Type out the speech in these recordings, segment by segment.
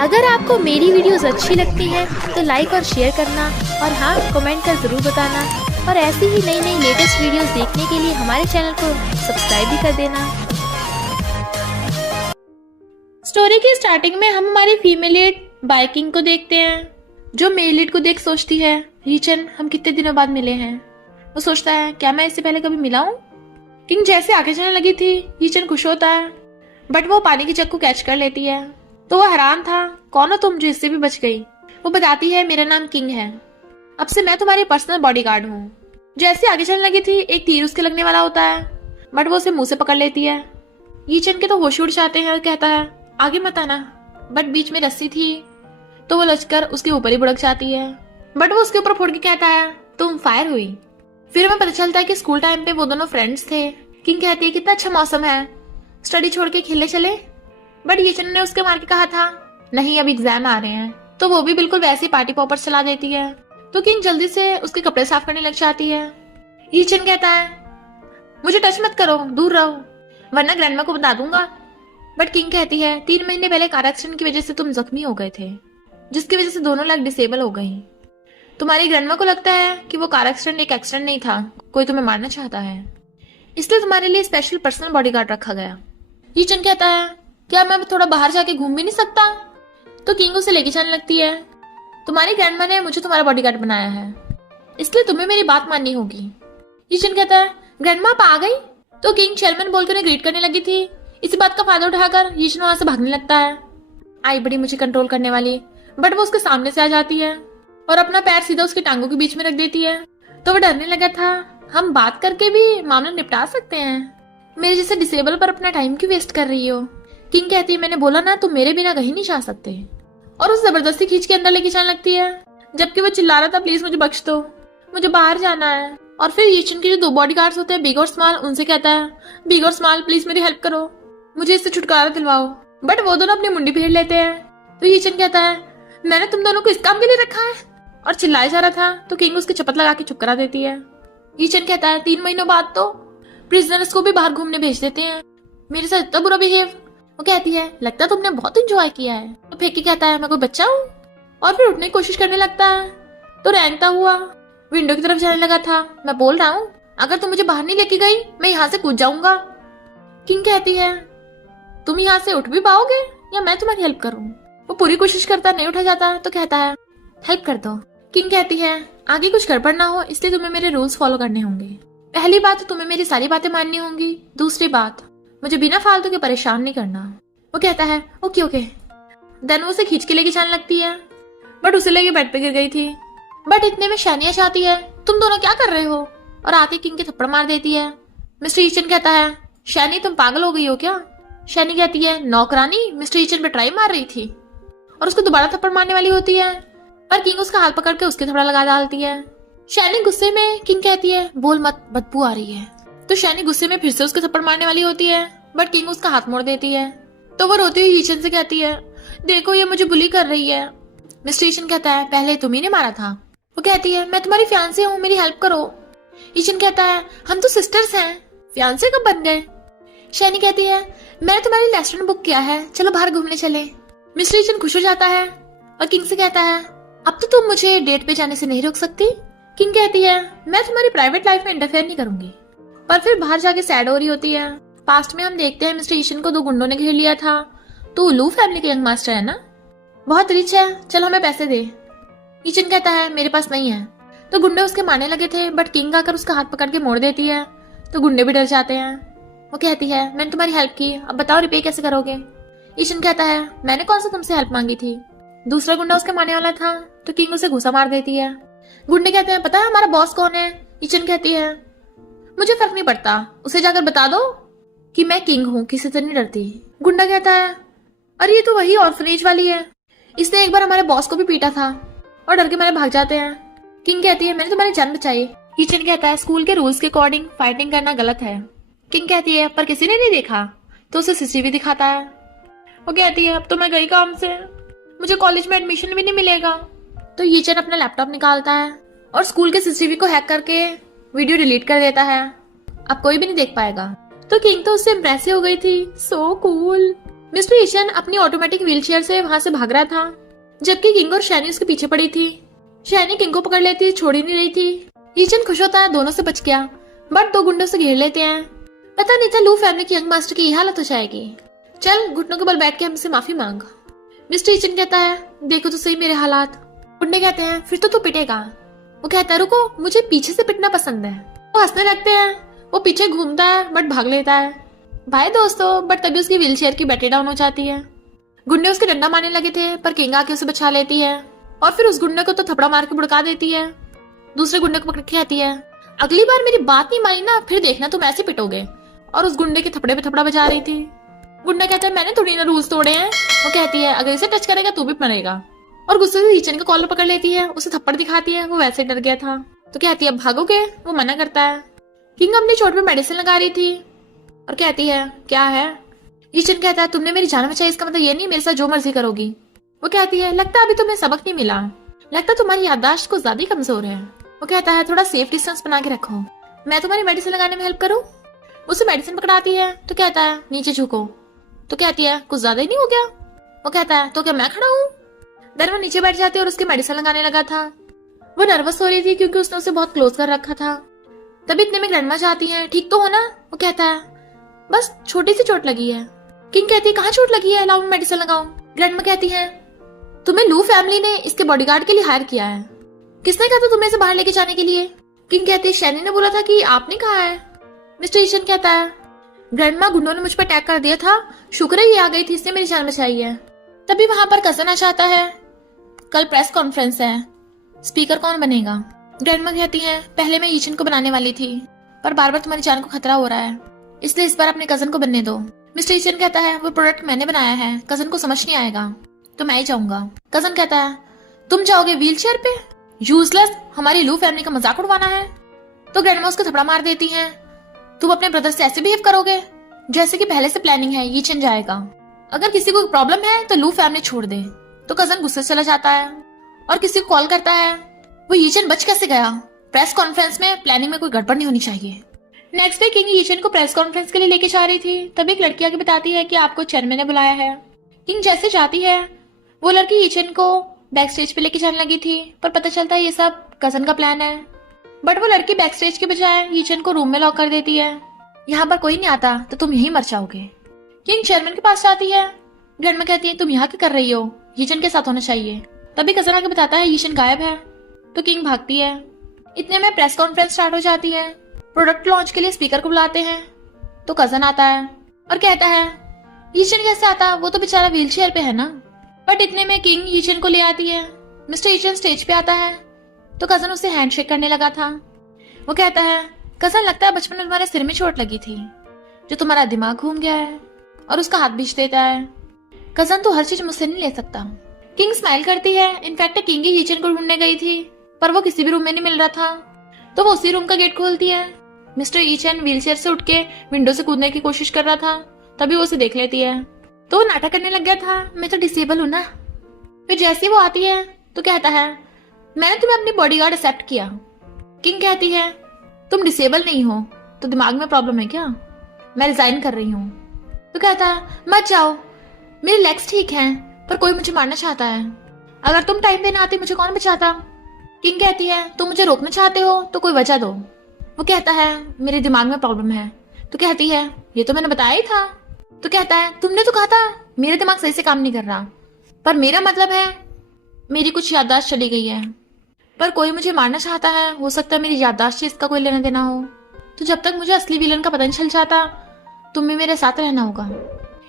अगर आपको मेरी वीडियोस अच्छी लगती हैं तो लाइक और शेयर करना और हाँ कमेंट कर ज़रूर बताना और ऐसी ही नई नई लेटेस्ट वीडियोस देखने के लिए हमारे चैनल को सब्सक्राइब भी कर देना। स्टोरी की स्टार्टिंग में हम हमारी फीमेल लीड बाइकिंग को देखते हैं, जो मेल लीड को देख सोचती है, रीचन हम कितने दिनों बाद मिले हैं। वो सोचता है क्या मैं इससे पहले कभी मिला हूँ। किंग जैसे आगे चलने लगी थी, रीचन खुश होता है, बट वो पानी की जग को कैच कर लेती है। तो वो हैरान था, कौन हो तुम जो इससे भी बच गई। वो बताती है मेरा नाम किंग है, अब से मैं तुम्हारी पर्सनल बॉडीगार्ड हूँ। जैसे आगे चलने लगी थी, एक तीर उसके लगने वाला होता है, बट वो उसे मुंह से पकड़ लेती है। रीचन के तो होश उड़ जाते हैं और कहता है आगे मत आना, बट बीच में रस्सी थी तो वो लचकर उसके ऊपर ही बुड़क जाती है, बट वो उसके ऊपर फोड़ के कहता है तुम फायर हुई। फिर हमें पता चलता है कि स्कूल टाइम पे वो दोनों फ्रेंड्स थे। किंग कहती है कितना अच्छा मौसम है, स्टडी छोड़ के खेलने चले, बट रीचन ने उसके मार के कहा था नहीं अब एग्जाम आ रहे हैं, तो वो भी बिल्कुल वैसे पार्टी पॉपर चला देती है। तो किंग जल्दी से उसके कपड़े साफ करने लग जाती है। रीचन कहता है मुझे टच मत करो, दूर रहो, वरना ग्रैंडमा को बता दूंगा। बट किंग कहती है 3 महीने पहले कार एक्सीडेंट की वजह से तुम जख्मी हो गए थे, जिसकी वजह से दोनों लेग डिसेबल हो गई। तुम्हारी ग्रैंडमा को लगता है कि वो कार एक्सीडेंट एक एक्सीडेंट नहीं था, कोई तुम्हें मारना चाहता है, इसलिए तुम्हारे लिए स्पेशल पर्सनल बॉडीगार्ड रखा गया। रीचन कहता है क्या मैं थोड़ा बाहर जाके घूम भी नहीं सकता। तो किंग उसे लेके जाने लगती है। तुम्हारी ग्रैंडमा ने मुझे तुम्हारा बॉडीगार्ड बनाया है, इसलिए तुम्हें मेरी बात माननी होगी। रीचन कहता है ग्रैंडमा आप आ गई। तो किंग चेयरमैन बोलकर उन्हें ग्रीट करने लगी थी। इसी बात का फायदा उठाकर रीचन वहां से भागने लगता है। आई बड़ी मुझे कंट्रोल करने वाली, बट वो उसके सामने से आ जाती है और अपना पैर सीधा उसकी टांगों के बीच में रख देती है। तो वो डरने लगा था, हम बात करके भी मामला निपटा सकते हैं, मेरे जैसे डिसेबल पर अपना टाइम क्यों वेस्ट कर रही हो। किंग कहती है मैंने बोला ना तुम मेरे बिना कहीं नहीं जा सकते, और उस जबरदस्ती खींच के अंदर लेके जाने लगती है, जबकि वो चिल्ला रहा था प्लीज मुझे बख्श दो, मुझे बाहर जाना है। और फिर रीचन के जो 2 बॉडीगार्ड्स होते हैं बिग और स्मॉल, उनसे कहता है बिग और स्मॉल प्लीज मेरी हेल्प करो, मुझे इससे छुटकारा दिलवाओ। बट वो दोनों अपनी मुंडी फेर लेते हैं। तो रीचन कहता है मैंने तुम दोनों को इस काम के लिए रखा है, और चिल्लाया जा रहा था। तो किंग उसकी चपत लगा के चुप करा देती है। रीचन कहता है 3 महीनों बाद तो प्रिजनर्स को भी बाहर घूमने भेज देते हैं, मेरे साथ इतना बुरा बिहेव। वो कहती है लगता तुमने बहुत एंजॉय किया है। तो फेंकी कहता है मैं कोई बच्चा हूँ, और फिर उठने की कोशिश करने लगता है। तो रेंगता हुआ विंडो की तरफ जाने लगा था। मैं बोल रहा हूँ अगर तुम मुझे बाहर नहीं लेके गई मैं यहाँ से कूद जाऊंगा। किंग कहती है तुम यहाँ से उठ भी पाओगे या मैं तुम्हारी हेल्प करूँ। वो पूरी कोशिश करता नहीं उठा जाता, तो कहता है हेल्प कर दो। किंग कहती है आगे कुछ गड़बड़ ना हो इसलिए तुम्हें मेरे रूल्स फॉलो करने होंगे। पहली बात तुम्हें मेरी सारी बातें माननी होंगी, दूसरी बात मुझे बिना फालतू के परेशान नहीं करना। वो कहता है ओके ओके। देन वो उसे खींच के लेके जाने लगती है, बट उसे लेके बेड पे गिर गई थी। बट इतने में शैनिया चाहती है तुम दोनों क्या कर रहे हो, और आके किंग के थप्पड़ मार देती है। मिस्टर रीचन कहता है शैनी तुम पागल हो गई हो क्या। शैनी कहती है नौकरानी मिस्टर रीचन पे ट्राई मार रही थी, और उसको दोबारा थप्पड़ मारने वाली होती है, पर किंग उसका हाथ पकड़ के उसके थप्पड़ लगा डालती है। शैनी गुस्से में किंग कहती है बोल मत बदबू आ रही है। तो शैनी गुस्से में फिर से उसके थप्पड़ मारने वाली होती है, बट किंग उसका हाथ मोड़ देती है। तो वो रोती हुई रीचन से कहती है देखो ये मुझे बुली कर रही है। मिस्टर रीचन कहता है पहले तुम्ही ने मारा था। वो कहती है मैं तुम्हारी फियांसे हूँ, मेरी हेल्प करो। रीचन कहता है हम तो सिस्टर्स हैं, फियांसे कब बन गए। शैनी कहती है मैंने तुम्हारी रेस्टोरेंट बुक किया है, चलो बाहर घूमने चले। मिस्टर रीचन खुश हो जाता है और किंग से कहता है अब तो तुम मुझे डेट पे जाने से नहीं रोक सकती। किंग कहती है मैं तुम्हारी प्राइवेट लाइफ में इंटरफेयर नहीं करूंगी, पर फिर बाहर जाके सैड हो रही होती है। पास्ट में हम देखते हैं मिस्टर ईशन को 2 गुंडों ने घेर लिया था। तो उल्लू फैमिली के यंग मास्टर है ना, बहुत रिच है, चल हमें पैसे दे। ईशन कहता है मेरे पास नहीं है। तो गुंडे उसके मारने लगे थे, बट किंग आकर उसका हाथ पकड़ के मोड़ देती है। तो गुंडे भी डर जाते हैं। वो कहती है मैंने तुम्हारी हेल्प की, अब बताओ रिपे कैसे करोगे। ईशन कहता है मैंने कौन सा तुमसे हेल्प मांगी थी, दूसरा गुंडा उसके मारने वाला था। तो किंग उसे घुसा मार देती है। गुंडे कहते हैं पता है हमारा बॉस कौन है। ईशन कहती है मुझे फर्क नहीं पड़ता, उसे जाकर बता दो कि मैं किंग हूँ, किसी से नहीं डरती। गुंडा कहता है अरे ये तो वही ऑर्फनेज वाली है, इसने एक बार हमारे बॉस को भी पीटा था, और डर के मारे भाग जाते हैं। किंग कहती है मैंने तुम्हारी जान बचाई। ईशन कहता है स्कूल के रूल्स के अकॉर्डिंग फाइटिंग करना गलत है। किंग कहती है पर किसी ने नहीं देखा। तो उसे सीसीटीवी दिखाता है। वो कहती है अब तो मैं गई काम से, मुझे कॉलेज में एडमिशन भी नहीं मिलेगा। तो ईशन अपना लैपटॉप निकालता है और स्कूल के सीसीटीवी को हैक करके वीडियो डिलीट कर देता है, अब कोई भी नहीं देख पाएगा। तो किंग तो उससे इम्प्रेसिव हो गई थी, सो कूल। मिस्टर ईचन अपनी ऑटोमेटिक व्हीलचेयर से वहां से भाग रहा था, जबकि किंग और शैनी उसके पीछे पड़ी थी। शैनी किंग को पकड़ लेती, छोड़ ही नहीं रही थी। ईचन खुश होता है, दोनों से बच गया, बट दो गुंडों से घेर लेते हैं। पता नहीं था लू फैमिली की यंग मास्टर की ये हालत हो जाएगी। चल घुटनों के बल बैठ के हमसे माफी मांग। मिस्टर ईचन कहता है, देखो तो सही मेरे हालात। गुंडे कहते हैं, फिर तो तू पिटेगा। वो कहता है, रुको, मुझे पीछे से पिटना पसंद है। वो हंसने लगते हैं। वो पीछे घूमता है बट भाग लेता है। भाई दोस्तों, बट तभी उसकी व्हीलचेयर की बैटरी डाउन हो जाती है। गुंडे उसके डंडा मारने लगे थे, पर किंग आके उसे बचा लेती है और फिर उस गुंडे को तो थपड़ा मार के बुड़का देती है। दूसरे गुंडे को पकड़ के कहती है, अगली बार मेरी बात नहीं मानी ना, फिर देखना तुम ऐसे पिटोगे। और उस गुंडे के थपड़े पे थपड़ा बजा रही थी। गुंडा कहता है, मैंने थोड़ी ना रूल्स तोड़े हैं। वो कहती है, अगर इसे टच करेगा तू भी मरेगा। और गुस्से से ईचन का कॉलर पकड़ लेती है, उसे थप्पड़ दिखाती है। वो वैसे डर गया था तो कहती है, भागोगे? वो मना करता है। किंग अपनी चोट पे मेडिसिन लगा रही थी और कहती है, क्या है? ईचन कहता है, तुमने मेरी जान बचाई, इसका मतलब ये नहीं मेरे साथ जो मर्जी करोगी। वो कहती है, लगता अभी तुम्हें सबक नहीं मिला, लगता तुम्हारी याददाश्त कुछ ज्यादा ही कमजोर है। वो कहता है, थोड़ा सेफ डिस्टेंस बना के रखो, मैं तुम्हारी मेडिसिन लगाने में हेल्प करूं। उसे मेडिसिन पकड़ाती है तो कहता है, नीचे झुको। तो कहती है, कुछ ज्यादा ही नहीं हो गया? वो कहता है, तो क्या मैं खड़ा हूँ? देन वो नीचे बैठ जाती है और उसकी मेडिसिन लगाने लगा था। वो नर्वस हो रही थी क्योंकि उसने उसे बहुत क्लोज कर रखा था। तभी इतने में ग्रैंडमा जाती है, ठीक तो हो ना? वो कहता है, बस छोटी सी चोट लगी है। किंग कहती है, कहाँ चोट लगी है, लाओ मैं मेडिसिन लगाऊं। ग्रैंडमा कहती है, तुम्हें लू फैमिली ने इसके बॉडीगार्ड के लिए हायर किया है। किसने कहा था तुम्हें इसे बाहर लेके जाने के लिए? किंग कहती है, शैनी ने बोला था कि आपने कहा है। मिस्टर ईचन कहता है, ग्रैंडमा, गुंडों ने मुझ पर अटैक कर दिया था, शुक्र है ये आ गई थी, इसने मेरी जान बचाई है। तभी वहां पर कजन आ जाता है। कल प्रेस कॉन्फ्रेंस है, स्पीकर कौन बनेगा? ग्रैंडमा कहती है, पहले मैं ईचन को बनाने वाली थी, पर बार बार तुम्हारी जान को खतरा हो रहा है, इसलिए इस बार अपने कजन को बनने दो। मिस्टर ईचन कहता है, वो प्रोडक्ट मैंने बनाया है, कजन को समझ नहीं आएगा, तो मैं ही जाऊंगा। कजन कहता है, तुम जाओगे व्हीलचेयर पे? यूजलेस, हमारी लू फैमिली का मजाक उड़वाना है। तो ग्रैंडमा उसको थपड़ा मार देती है, तुम अपने ब्रदर से ऐसे बिहेव करोगे जैसे कि पहले से प्लानिंग है, ईचन जाएगा। अगर किसी को प्रॉब्लम है तो लू फैमिली छोड़ दे। तो कजन गुस्से से चला जाता है और किसी को कॉल करता है। वो ईचन बच कैसे गया? प्रेस कॉन्फ्रेंस में प्लानिंग में कोई गड़बड़ नहीं होनी चाहिए। नेक्स्ट डे किंग ईचन को प्रेस कॉन्फ्रेंस के लिए लेके जा रही थी, तभी एक लड़की आके बताती है कि आपको चेयरमैन ने बुलाया है। किंग जैसे जाती है, वो लड़की ईचन को बैक स्टेज पे लेके जाने लगी थी, पर पता चलता है ये सब कजन का प्लान है। बट वो लड़की बैक स्टेज के बजाय ईचन को रूम में लॉक कर देती है। यहाँ पर कोई नहीं आता तो तुम यहीं मर जाओगे। किंग चेयरमैन के पास जाती है। ग्रैंडमा कहती है, तुम यहाँ क्या कर रही हो, ईचन के साथ होना चाहिए। तभी कजन आके बताता है ईचन गायब है। तो किंग भागती है। इतने में प्रेस कॉन्फ्रेंस स्टार्ट हो जाती है। प्रोडक्ट लॉन्च के लिए स्पीकर को बुलाते हैं। तो कजन आता है और कहता है, ईचन कैसे आता, वो तो बेचारा व्हीलचेयर पे है ना। बट इतने में किंग ईचन को ले आती है। मिस्टर ईचन स्टेज पे आता है तो कजन उसे हैंडशेक करने लगा था। वो कहता है, कजन, लगता है बचपन में तुम्हारे सिर में चोट लगी थी, जो तुम्हारा दिमाग घूम गया है। और उसका हाथ बीच देता है। कजन, तू हर चीज मुझसे नहीं ले सकता। किंग स्माइल करती है। इनफैक्ट किंग ही ईचन को ढूंढने गई थी, पर वो किसी भी रूम में नहीं मिल रहा था। तो वो उसी रूम का गेट खोलती है। मिस्टर ईचन व्हीलचेयर से उठ के विंडो से कूदने की कोशिश कर रहा था, तभी वो उसे देख लेती है। तो वो नाटक करने लग गया था, मैं तो डिसेबल हूं ना। फिर जैसे ही वो आती है तो कहता है, मैंने तुम्हें अपनी बॉडीगार्ड एक्सेप्ट किया। किंग कहती है, तुम डिसेबल नहीं हो तो दिमाग में प्रॉब्लम है क्या? मैं रिजाइन कर रही हूँ। तो कहता है, मत जाओ, मेरे लेग्स ठीक हैं, पर कोई मुझे मारना चाहता है। अगर तुम टाइम पे ना आती मुझे कौन बचाता? किंग कहती है, तुम मुझे रोकना चाहते हो तो कोई वजह दो। वो कहता है, मेरे दिमाग में प्रॉब्लम है। तो कहती है, ये तो मैंने बताया ही था। तो कहता है, तुमने तो कहा था मेरे दिमाग सही से काम नहीं कर रहा, पर मेरा मतलब है मेरी कुछ याददाश्त चली गई है, पर कोई मुझे मारना चाहता है। हो सकता है मेरी याददाश्त से इसका कोई लेना देना हो। तो जब तक मुझे असली विलन का पता नहीं चल जाता, तुम्हें मेरे साथ रहना होगा।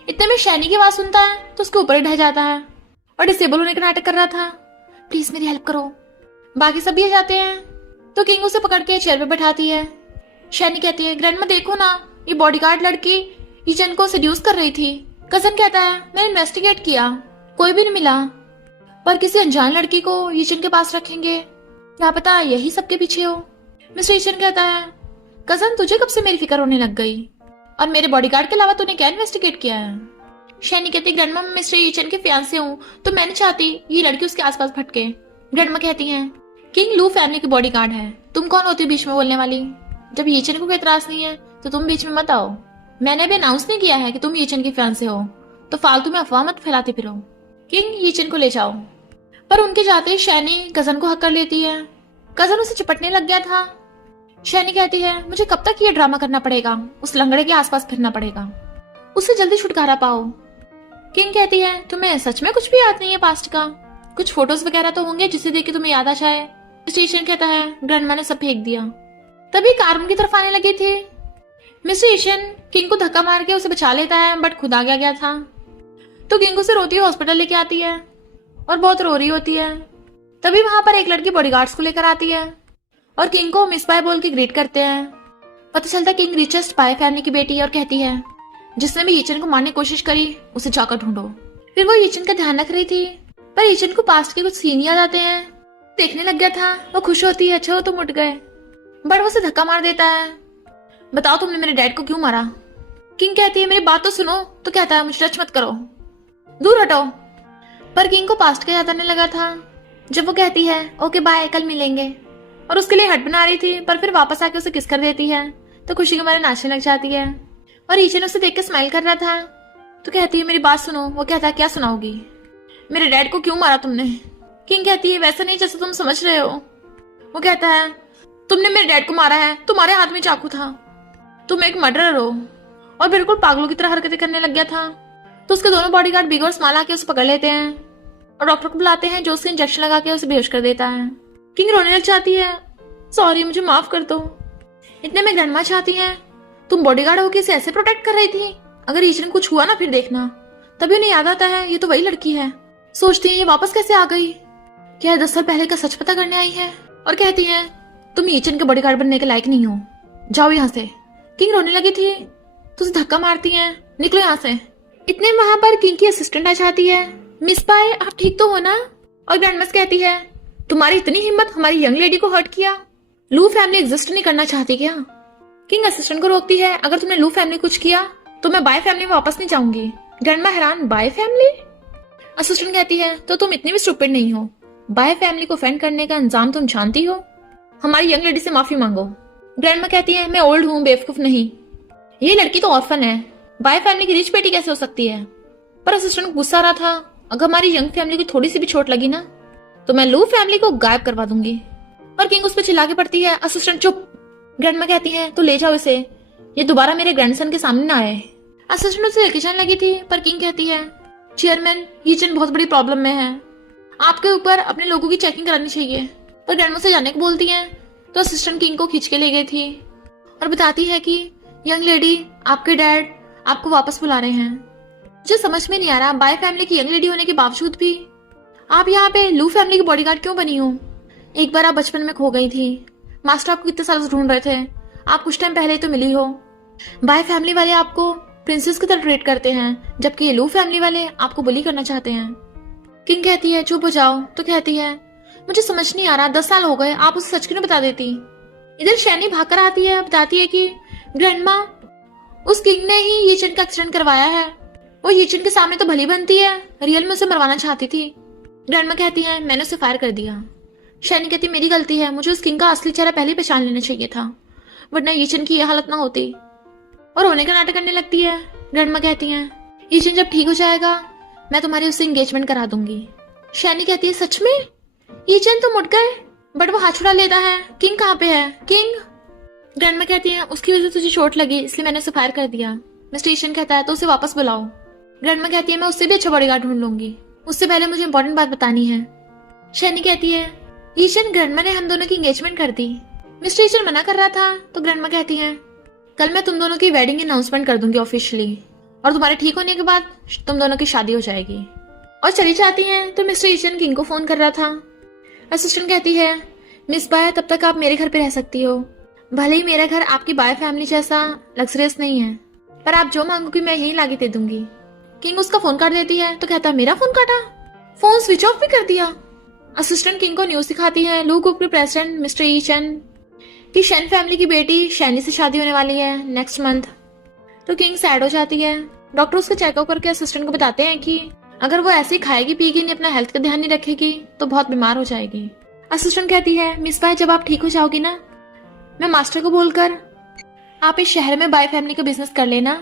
इतने में शैनी की आवाज सुनता है तो उसके ऊपर ही ढह जाता है और डिसेबल होने का नाटक कर रहा था। प्लीज मेरी हेल्प करो। बाकी सब भी आ जाते हैं तो किंग उसे पकड़ के चेयर पे बैठाती है। शैनी कहती है, ग्रैंडमा देखो ना, ये बॉडीगार्ड लड़की ईचन को सेड्यूस कर रही थी। कजन कहता है, मैंने इन्वेस्टिगेट किया, कोई भी नहीं मिला, पर किसी अनजान लड़की को ईचन के पास रखेंगे, क्या पता यही सबके पीछे हो। मिस्टर ईचन कहता है, कजन तुझे कब से मेरी फिक्र होने लग गई, और मेरे बॉडीगार्ड के अलावा तूने क्या इन्वेस्टिगेट किया है? शैनी कहती, ग्रैंडमा मैं मिस्टर ईचन के फियांसे हूँ, तो मैं नहीं चाहती ये लड़की उसके आसपास भटके। ग्रैंडमा कहती है, किंग लू फैमिली की बॉडीगार्ड है, तुम कौन होती बीच में बोलने वाली? जब ईचन को कोई एतराज नहीं है तो तुम बीच में मत आओ। मैंने अभी अनाउंस नहीं किया है कि तुम ईचन के फियांसे हो, तो फालतू में अफवाह मत फैलाते फिरो। किंग, यीचन को ले जाओ। पर उनके जाते ही शैनी गजन को हक कर लेती है। गजन उसे चिपटने लग गया था। शैनी कहती है, मुझे कब तक ये ड्रामा करना पड़ेगा, उस लंगड़े के आसपास फिरना पड़ेगा, उससे जल्दी छुटकारा पाओ। किंग कहती है, तुम्हें सच में कुछ भी याद नहीं है पास्ट का? कुछ फोटोज वगैरह तो होंगे जिसे देख के तुम्हें याद आ जाए। स्टेशन कहता है, ग्रैंडमा ने सब फेंक दिया। तभी कार की तरफ आने लगी थी। मिस्टर ईशन किंग को धक्का मार के उसे बचा लेता है, बट खुद आ गया था। तो किंग उसे रोती हुई हॉस्पिटल लेके आती है और बहुत रो रही होती है। तभी वहां पर एक लड़की बॉडीगार्ड्स को लेकर आती है और किंग को मिस पाई बोल के ग्रीट करते हैं। पता चलता किंग रिचेस्ट पाई फैमिली की बेटी है और कहती है, जिसने भी यीचन को मारने की कोशिश करी उसे जाकर ढूंढो। फिर वो यीचन का ध्यान रख रही थी, पर यीचन को पास्ट के कुछ सीन याद आते हैं। देखने लग गया था। वो खुश होती है, अच्छा वो तुम उठ गए, बट वो उसे धक्का मार देता है। बताओ तुमने मेरे डैड को क्यों मारा? किंग कहती है, मेरी बात तो सुनो। तो कहता है, मुझे टच मत करो, दूर हटो। पर किंग को पास्ट का याद आने लगा था जब वो कहती है, ओके बाय, कल मिलेंगे, और उसके लिए हट बना रही थी, पर फिर वापस आके उसे किस कर देती है तो खुशी के मारे नाचने लग जाती है। और ईचन उसे देख के स्माइल कर रहा था। तो कहती है, मेरी बात सुनो। वो कहता है, क्या सुनाओगी? मेरे डैड को क्यों मारा तुमने? किंग कहती है, वैसा नहीं जैसा तुम समझ रहे हो। वो कहता है, तुमने मेरे डैड को मारा है, तुम्हारे हाथ में चाकू था, तुम एक मर्डरर हो, और बिल्कुल पागलों की तरह हरकतें करने लग गया था। तो उसके दोनों बॉडीगार्ड बिग और स्मॉल आके उसे पकड़ लेते हैं और डॉक्टर को बुलाते हैं, जो उसे इंजेक्शन लगा के उसे बेहोश कर देता है। किंग रोने लग जाती है, सॉरी, मुझे माफ कर दो। इतने में ग्रैंडमा चाहती हैं, तुम बॉडीगार्ड होके इसे ऐसे प्रोटेक्ट कर रही थी, अगर ईचन को कुछ हुआ ना फिर देखना। तभी उन्हें याद आता है, ये तो वही लड़की है। सोचती है, ये वापस कैसे आ गई? क्या 10 साल पहले का सच पता करने आई है? और कहती है, तुम ईचन के बॉडीगार्ड बनने के लायक नहीं हो, जाओ यहाँ से। किंग रोने लगी थी तो उसे धक्का मारती है, निकलो यहाँ से। इतने वहां पर किंग की असिस्टेंट आ जाती है। मिस पाए, आप ठीक तो हो ना? और ग्रैंडमस कहती है, तुम्हारी इतनी हिम्मत हमारी यंग लेडी को हर्ट किया? लू फैमिली एग्जिस्ट नहीं करना चाहती क्या? किंग असिस्टेंट को रोकती है, अगर तुमने लू फैमिली कुछ किया तो मैं बाय फैमिली में वापस नहीं जाऊंगी। ग्रैंडमा हैरान, बाय फैमिली? असिस्टेंट कहती है, तो तुम इतनी भी स्टूपिड नहीं हो, बाय फैमिली को ऑफेंड करने का अंजाम तुम जानती हो। हमारी यंग लेडी से माफी मांगो। ग्रैंडमा कहती है, मैं ओल्ड हूँ, बेवकूफ नहीं, ये लड़की तो ऑर्फन है, बाय फैमिली की रिच बेटी कैसे हो सकती है? पर असिस्टेंट को गुस्सा आ रहा था, अगर हमारी यंग फैमिली को थोड़ी सी भी चोट लगी ना तो मैं लू फैमिली को गायब करवा दूंगी। और किंग उस पर चिल्ला के पड़ती है, असिस्टेंट चुप। ग्रैंडमा कहती है, तो ले जाओ इसे, ये दोबारा मेरे ग्रैंडसन के सामने ना आए। असिस्टेंट उसे लेके जाने लगी थी, पर किंग कहती है, चेयरमैन, यीचन बहुत बड़ी प्रॉब्लम में है, आपके ऊपर अपने लोगों की चेकिंग करानी चाहिए। पर ग्रैंडमा से जाने को बोलती है तो असिस्टेंट किंग को खींच के ले गई थी और बताती है कि यंग लेडी, आपके डैड आपको वापस बुला रहे हैं। मुझे समझ में नहीं आ रहा, बाय फैमिली की यंग लेडी होने के बावजूद भी आप यहाँ पे लू फैमिली की बॉडीगार्ड क्यों बनी हो? एक बार आप बचपन में खो गई थी, मास्टर आपको कितने साल से ढूंढ रहे थे, आप कुछ टाइम पहले ही तो मिली हो। बाय फैमिली वाले आपको प्रिंसेस की तरह ट्रीट करते हैं, जबकि ये लू फैमिली वाले आपको बुली करना चाहते हैं। किंग कहती है, चुप हो जाओ। तो कहती है, मुझे समझ नहीं आ रहा, 10 साल हो गए, आप उसे सच क्यों नहीं बता देती? इधर शैनी भागकर आती है, बताती है कि ग्रैंडमा, उस किंग ने ही यीचन का एक्सीडेंट करवाया है, वो यीचन के सामने तो भली बनती है, रियल में उसे मरवाना चाहती थी। ग्रैंडमा कहती है, मैंने उसे फायर कर दिया। शैनी कहती, मेरी गलती है, मुझे उस किंग का असली चेहरा पहले पहचान लेना चाहिए था, वरना यीचन की यह हालत ना होती। और रोने का नाटक करने लगती है। ग्रैंडमा कहती है, यीचन जब ठीक हो जाएगा मैं तुम्हारी उससे एंगेजमेंट करा दूंगी। शैनी कहती है, सच में? यीचन तो मुड़ गए, बट वो हाथ छुड़ा लेता है। किंग कहाँ पे है? किंग? ग्रैंडमा कहती है, उसकी वजह से तुझे चोट लगी इसलिए मैंने उसे फायर कर दिया। मिस्टर ईशन कहता है, तो उसे वापस बुलाओ। ग्रैंडमा कहती है, मैं उससे भी अच्छा बॉडीगार्ड ढूंढ लूंगी, उससे पहले मुझे इंपॉर्टेंट बात बतानी है। शैनी कहती है, ईशन, ग्रैंडमा ने हम दोनों की एंगेजमेंट कर दी। मिस्टर ईशन मना कर रहा था तो ग्रैंडमा कहती है, कल मैं तुम दोनों की वेडिंग अनाउंसमेंट कर दूंगी ऑफिशियली, और तुम्हारे ठीक होने के बाद तुम दोनों की शादी हो जाएगी। और चली जाती हैं तो मिस्टर ईशन किंग को फोन कर रहा था। असिस्टेंट कहती है, मिस बाय, तब तक आप मेरे घर पे रह सकती हो, भले ही मेरा घर आपकी बाय फैमिली जैसा लग्जरियस नहीं है, पर आप जो मांगोगी मैं यही लाके दे दूंगी। किंग उसका फोन काट देती है तो कहता है, मेरा फोन काटा? फोन स्विच ऑफ भी कर दिया। असिस्टेंट किंग को न्यूज दिखाती है लू ग्रुप के प्रेसिडेंट मिस्टर ई चैन की शेन फैमिली की बेटी शैनी से शादी होने वाली है नेक्स्ट मंथ। तो किंग सैड हो जाती है। डॉक्टर उसका चेकअप करके असिस्टेंट को बताते हैं कि अगर वो ऐसे ही खाएगी पिएगी नहीं, अपना हेल्थ का ध्यान नहीं रखेगी तो बहुत बीमार हो जाएगी। असिस्टेंट कहती है, मिस बाय, जब आप ठीक हो जाओगी ना, मैं मास्टर को बोलकर आप इस शहर में बाय फैमिली का बिजनेस कर लेना,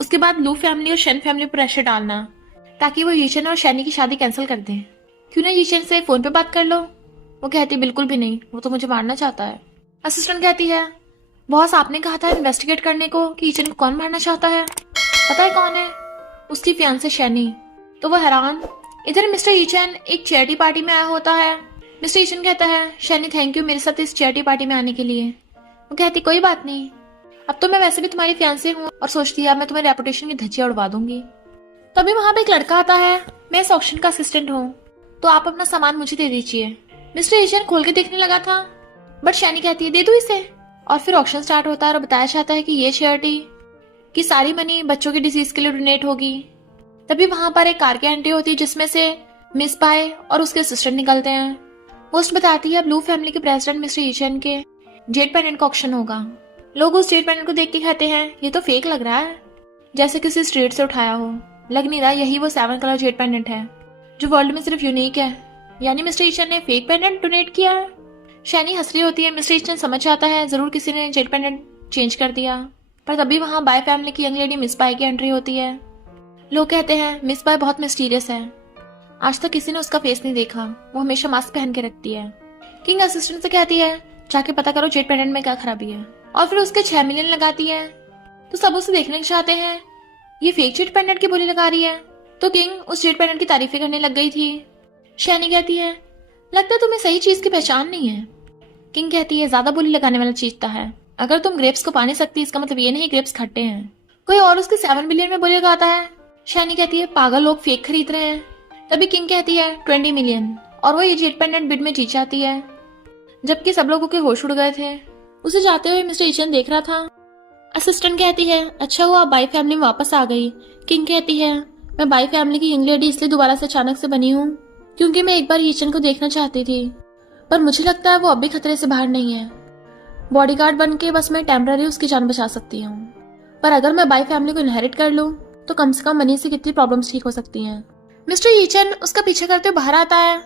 उसके बाद लू फैमिली और शन फैमिली पर प्रेशर डालना ताकि वो यीचन और शैनी की शादी कैंसिल कर दें। क्यों ना यीचन से फोन पे बात कर लो। वो कहती बिल्कुल भी नहीं, वो तो मुझे मारना चाहता है। असिस्टेंट कहती है बॉस आपने कहा था इन्वेस्टिगेट करने को कि यीचन को कौन मारना चाहता है। पता है कौन है? उसकी फियांसे शैनी। तो वो हैरान। इधर मिस्टर यीचन एक चैरिटी पार्टी में आया होता है। मिस्टर यीचन कहता है शैनी थैंक यू मेरे साथ इस चैरिटी पार्टी में आने के लिए। वो कहती कोई बात नहीं, अब तो मैं वैसे भी तुम्हारी फियांसे हूँ और सोचती है मैं तुम्हारी रेपुटेशन की धज्जियां उड़वा दूंगी। तभी वहां पे एक लड़का आता है। मैं इस ऑक्शन का असिस्टेंट हूँ, तो आप अपना सामान मुझे दे दीजिए। मिस्टर यीचन खोल के देखने लगा था, बट शैनी कहती है दे दो इसे। और फिर ऑक्शन स्टार्ट होता है और बताया जाता है कि ये चैरिटी की सारी मनी बच्चों की डिजीज के लिए डोनेट होगी। तभी वहां पर एक कार की एंट्री होती है जिसमें से मिस पाए और उसके असिस्टेंट निकलते हैं। पोस्ट बताती है ब्लू फैमिली के प्रेसिडेंट मिस्टर यीचन के जेट पेंडेंट का ऑक्शन होगा। लोग उस जेट पेंडेंट को देख के कहते हैं ये तो फेक लग रहा है, जैसे किसी स्ट्रीट से उठाया हो। लग नहीं रहा यही वो 7 कलर जेट पेंडेंट है जो वर्ल्ड में सिर्फ यूनिक है। यानी मिस्टर यीचन ने फेक पेंडेंट डोनेट किया है। शैनी हंस रही होती है। मिस्टर यीचन समझ जाता है जरूर किसी ने जेट पेंडेंट चेंज कर दिया। पर तभी वहां बाय फैमिली की यंग लेडी मिस बाय की एंट्री होती है। लोग कहते हैं मिस बाय बहुत मिस्टीरियस है, आज तक किसी ने उसका फेस नहीं देखा, वो हमेशा मास्क पहन के रखती है। किंग असिस्टेंट से कहती है जाके पता करो जेट पेंडेंट में क्या खराबी है। और फिर उसके 6 मिलियन लगाती है। तो सब उसे देखना चाहते हैं ये फेक जेट पेंडेंट की बोली लगा रही है। तो किंग उस जेट पेंडेंट की तारीफें करने लग गई थी। शैनी कहती है लगता है तुम्हें सही चीज की पहचान नहीं है। किंग कहती है ज्यादा बोली लगाने वाला चीजता है, अगर तुम ग्रेप्स को पा नहीं सकती इसका मतलब ये नहीं ग्रेप्स खट्टे हैं। कोई और उसके 7 मिलियन में बोली लगाता है। शैनी कहती है पागल लोग फेक खरीद रहे हैं। तभी किंग कहती है 20 मिलियन और वो ये जेट पेंडेंट बिड में जीत जाती है, जबकि सब लोगों के होश उड़ गए थे। उसे जाते हुए मिस्टर यीचन देख रहा था। असिस्टेंट कहती है अच्छा हुआ बाई फैमिली में वापस आ गई। किंग कहती है मैं बाई फैमिली की यंग लेडी इसलिए दोबारा से अचानक से बनी हूँ क्योंकि मैं एक बार यीचन को देखना चाहती थी, पर मुझे लगता है वो अब भी खतरे से बाहर नहीं है। बॉडीगार्ड बन के बस मैं टेम्पररी उसकी जान बचा सकती हूँ, पर अगर मैं बाई फैमिली को इनहेरिट कर लूँ तो कम से कम मनी से कितनी प्रॉब्लम्स ठीक हो सकती हैं। मिस्टर यीचन उसका पीछे करते हुए बाहर आता है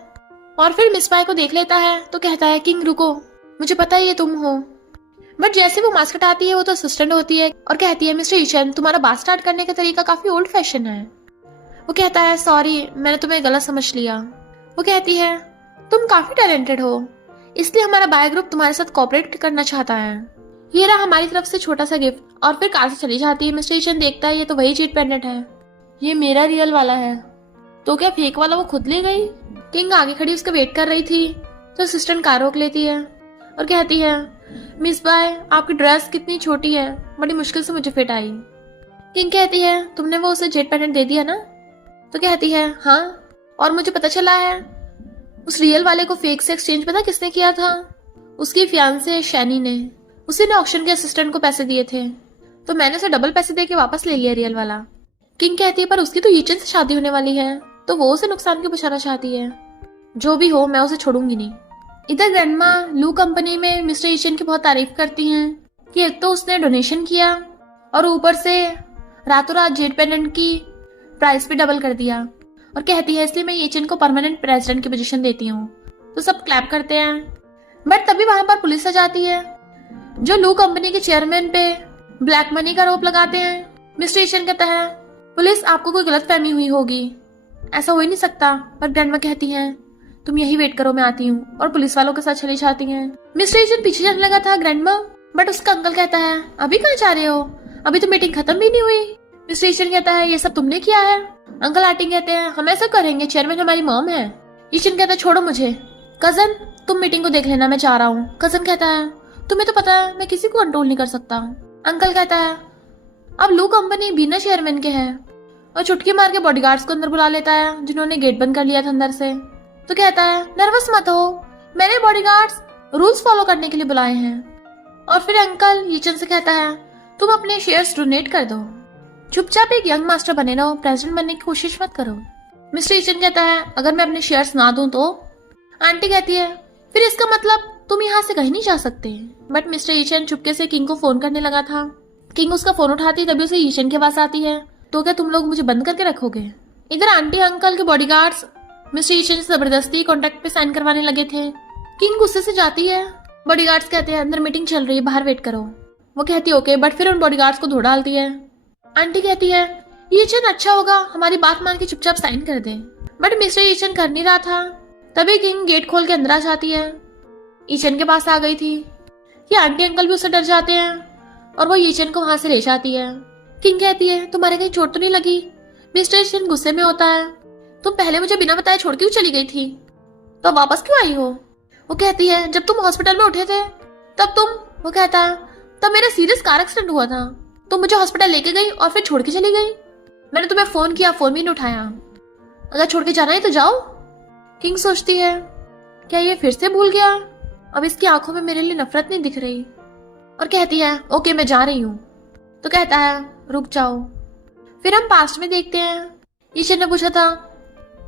और फिर मिस बाय को देख लेता है तो कहता है किंग रुको, मुझे पता है ये तुम हो। बट जैसे वो मास्क हटाती है वो तो असिस्टेंट होती है और कहती है मिस्टर यीचन तुम्हारा बात स्टार्ट करने का तरीका काफी ओल्ड फैशन है। वो कहता है सॉरी मैंने तुम्हें गलत समझ लिया। वो कहती है तुम काफी टैलेंटेड हो, इसलिए हमारा बाय ग्रुप तुम्हारे साथ कोऑपरेट करना चाहता है। ये रहा हमारी तरफ से छोटा सा गिफ्ट। और फिर कार से चली जाती है। मिस्टर यीचन देखता है ये तो वही जेट पेंडेंट है, ये मेरा रियल वाला है। तो क्या फेक वाला वो खुद ले गई? किंग आगे खड़ी उसका वेट कर रही थी तो असिस्टेंट कार रोक लेती है और कहती है मिस बाय आपकी ड्रेस कितनी छोटी है, बड़ी मुश्किल से मुझे फिट आई। किंग कहती है तुमने वो उसे जेट पेंडेंट दे दिया ना? तो कहती है हाँ, और मुझे पता चला है उस रियल वाले को फेक से एक्सचेंज पता किसने किया था? उसकी फियांसे शैनी ने। उसी ने ऑक्शन के असिस्टेंट को पैसे दिए थे, तो मैंने उसे डबल पैसे दे के वापस ले लिया रियल वाला। किंग कहती है पर उसकी तो यीचन से शादी होने वाली है, तो वो उसे नुकसान क्यों पहुंचाना चाहती है? जो भी हो मैं उसे छोड़ूंगी नहीं। इधर ग्रैंडमा लू कंपनी में मिस्टर यीचन की बहुत तारीफ करती हैं कि एक तो उसने डोनेशन किया और ऊपर से रातों रात जेट पेंडेंट की प्राइस भी डबल कर दिया, और कहती है इसलिए मैं यीचन को परमानेंट प्रेसिडेंट की पोजीशन देती हूँ। तो सब क्लैप करते हैं। बट तभी वहां पर पुलिस आ जाती है जो लू कंपनी के चेयरमैन पे ब्लैक मनी का आरोप लगाते हैं। मिस्टर यीचन कहता है पुलिस आपको कोई गलतफहमी हुई होगी, ऐसा हो ही नहीं सकता। पर ग्रैंडमा कहती हैं तुम यही वेट करो मैं आती हूँ, और पुलिस वालों के साथ चली जाती हैं। मिस्टर यीचन पीछे जाने लगा था ग्रैंडमा, बट उसका अंकल कहता है अभी कहाँ जा रहे हो, अभी तो मीटिंग खत्म भी नहीं हुई। मिस्टर यीचन कहता है ये सब तुमने किया है? अंकल आंटी कहते हैं हम ऐसा करेंगे, चेयरमैन हमारी मॉम है। यीचन कहता है छोड़ो मुझे, कजन तुम मीटिंग को देख लेना मैं जा रहा हूँ। कजन कहता है तुम्हें तो पता है मैं किसी को कंट्रोल नहीं कर सकता। अंकल कहता है अब लू कंपनी बिना चेयरमैन के है, और चुटकी मार के बॉडीगार्ड्स को अंदर बुला लेता है जिन्होंने गेट बंद कर लिया था अंदर से। तो कहता है नर्वस मत हो, मैंने बॉडीगार्ड्स रूल्स फॉलो करने के लिए बुलाए हैं। और फिर अंकल यीचन से कहता है तुम अपने शेयर्स डोनेट कर दो, चुपचाप एक यंग मास्टर बने रहो, प्रेसिडेंट बनने की कोशिश मत करो। मिस्टर यीचन कहता है अगर मैं अपने शेयर्स ना दूं तो? आंटी कहती है फिर इसका मतलब तुम यहाँ से कहीं नहीं जा सकते। बट मिस्टर यीचन चुपके से किंग को फोन करने लगा था। किंग उसका फोन उठाती तभी उसे यीचन के पास आती है, तो क्या तुम लोग मुझे बंद करके रखोगे? इधर आंटी अंकल के बॉडीगार्ड्स मिस्टर यीचन से जबरदस्ती कॉन्ट्रैक्ट पे साइन करवाने लगे थे। किंग गुस्से से जाती है। बॉडीगार्ड्स कहते हैं अंदर मीटिंग चल रही है, बाहर वेट करो। वो कहती है ओके, बट फिर उन बॉडीगार्ड्स को धो डालती है। आंटी कहती है ईचन अच्छा होगा हमारी बात मान के चुपचाप साइन कर दे, बट मिस्टर ईचन कर नहीं रहा था। तभी किंग गेट खोल के अंदर आ जाती है। ईचन के पास आ गई थी। ये आंटी अंकल भी उससे डर जाते हैं और वो ईचन को वहां से ले जाती है। किंग कहती है तुम्हारे कहीं चोट तो नहीं लगी? मिस्टर ईचन गुस्से में होता है, तुम पहले मुझे बिना बताए छोड़ क्यों चली गई थी, तो वापस क्यों आई हो? वो कहती है जब तुम हॉस्पिटल में उठे थे तब तुम, वो कहता है तब मेरा सीरियस कार एक्सीडेंट हुआ था, तुम मुझे हॉस्पिटल लेके गई और फिर छोड़ के चली गई। मैंने तुम्हें फोन किया, फोन भी नहीं उठाया। अगर छोड़ के जाना है तो जाओ। किंग सोचती है क्या ये फिर से भूल गया? अब इसकी आंखों में मेरे लिए नफरत नहीं दिख रही और कहती है ओके मैं जा रही हूँ। तो कहता है रुक जाओ। फिर हम पास्ट में देखते हैं। ईचन ने पूछा था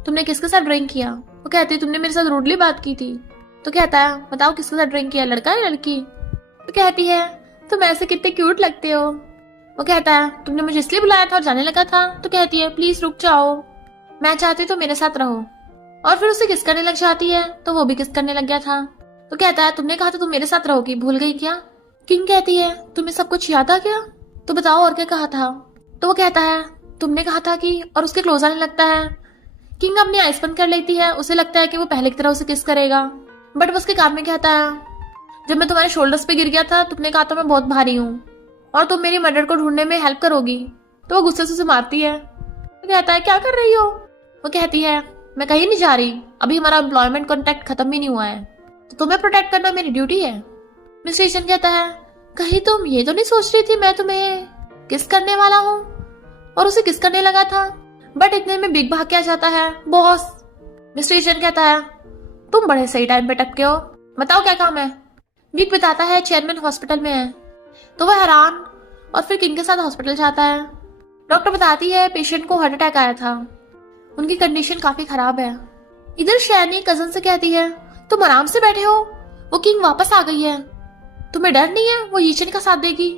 तुमने किसके साथ ड्रिंक किया? वो कहती है तुमने मेरे साथ रूडली बात की थी। तो कहता है बताओ किसके साथ ड्रिंक किया, लड़का या लड़की? तो कहती है तुम ऐसे कितने क्यूट लगते हो। वो कहता है तुमने मुझे इसलिए बुलाया था और जाने लगा था। तो कहती है प्लीज रुक जाओ, मैं चाहती तो मेरे साथ रहो। और फिर उसे किस करने लग जाती है तो वो भी किस करने लग गया था। तो कहता है तुमने कहा था तुम मेरे साथ रहोगी, भूल गई क्या? किंग कहती है तुम्हें सब कुछ याद आ गया? तो बताओ और क्या कहा था? तो वो कहता है तुमने कहा था कि, और उसके क्लोज आने लगता है। किंग अपनी आइस बंद कर लेती है। उसे लगता है कि वो पहले की तरह उसे किस करेगा, बट वो उसके कान में कहता है जब मैं तुम्हारे शोल्डर्स पे गिर गया था तुमने कहा था मैं बहुत भारी हूँ और तुम मेरी मर्डर को ढूंढने में हेल्प करोगी। तो वो गुस्से से उसे मारती है। तो कहता है क्या कर रही हो? वो कहती है मैं कहीं नहीं जा रही, अभी हमारा एम्प्लॉयमेंट कॉन्ट्रैक्ट खत्म भी नहीं हुआ है, तो तुम्हें प्रोटेक्ट करना मेरी ड्यूटी है। मिस्टर ईचन कहता है कहीं तुम ये तो नहीं सोच रही थी मैं तुम्हें किस करने वाला हूँ? और उसे किस करने लगा था, बट इतने में बिग भाग के आ जाता है बॉस। मिस्टर ईचन कहता है तुम बड़े सही टाइम पे टपके हो, बताओ क्या काम है? विक बताता है चेयरमैन हॉस्पिटल में है। तो वह हैरान और फिर किंग के साथ हॉस्पिटल जाता है। डॉक्टर बताती है पेशेंट को हार्ट अटैक आया था, उनकी कंडीशन काफी खराब है। इधर शैनी कजन से कहती है तुम आराम से बैठे हो, वो किंग वापस आ गई है, तुम्हें डर नहीं है? वो ईचन का साथ देगी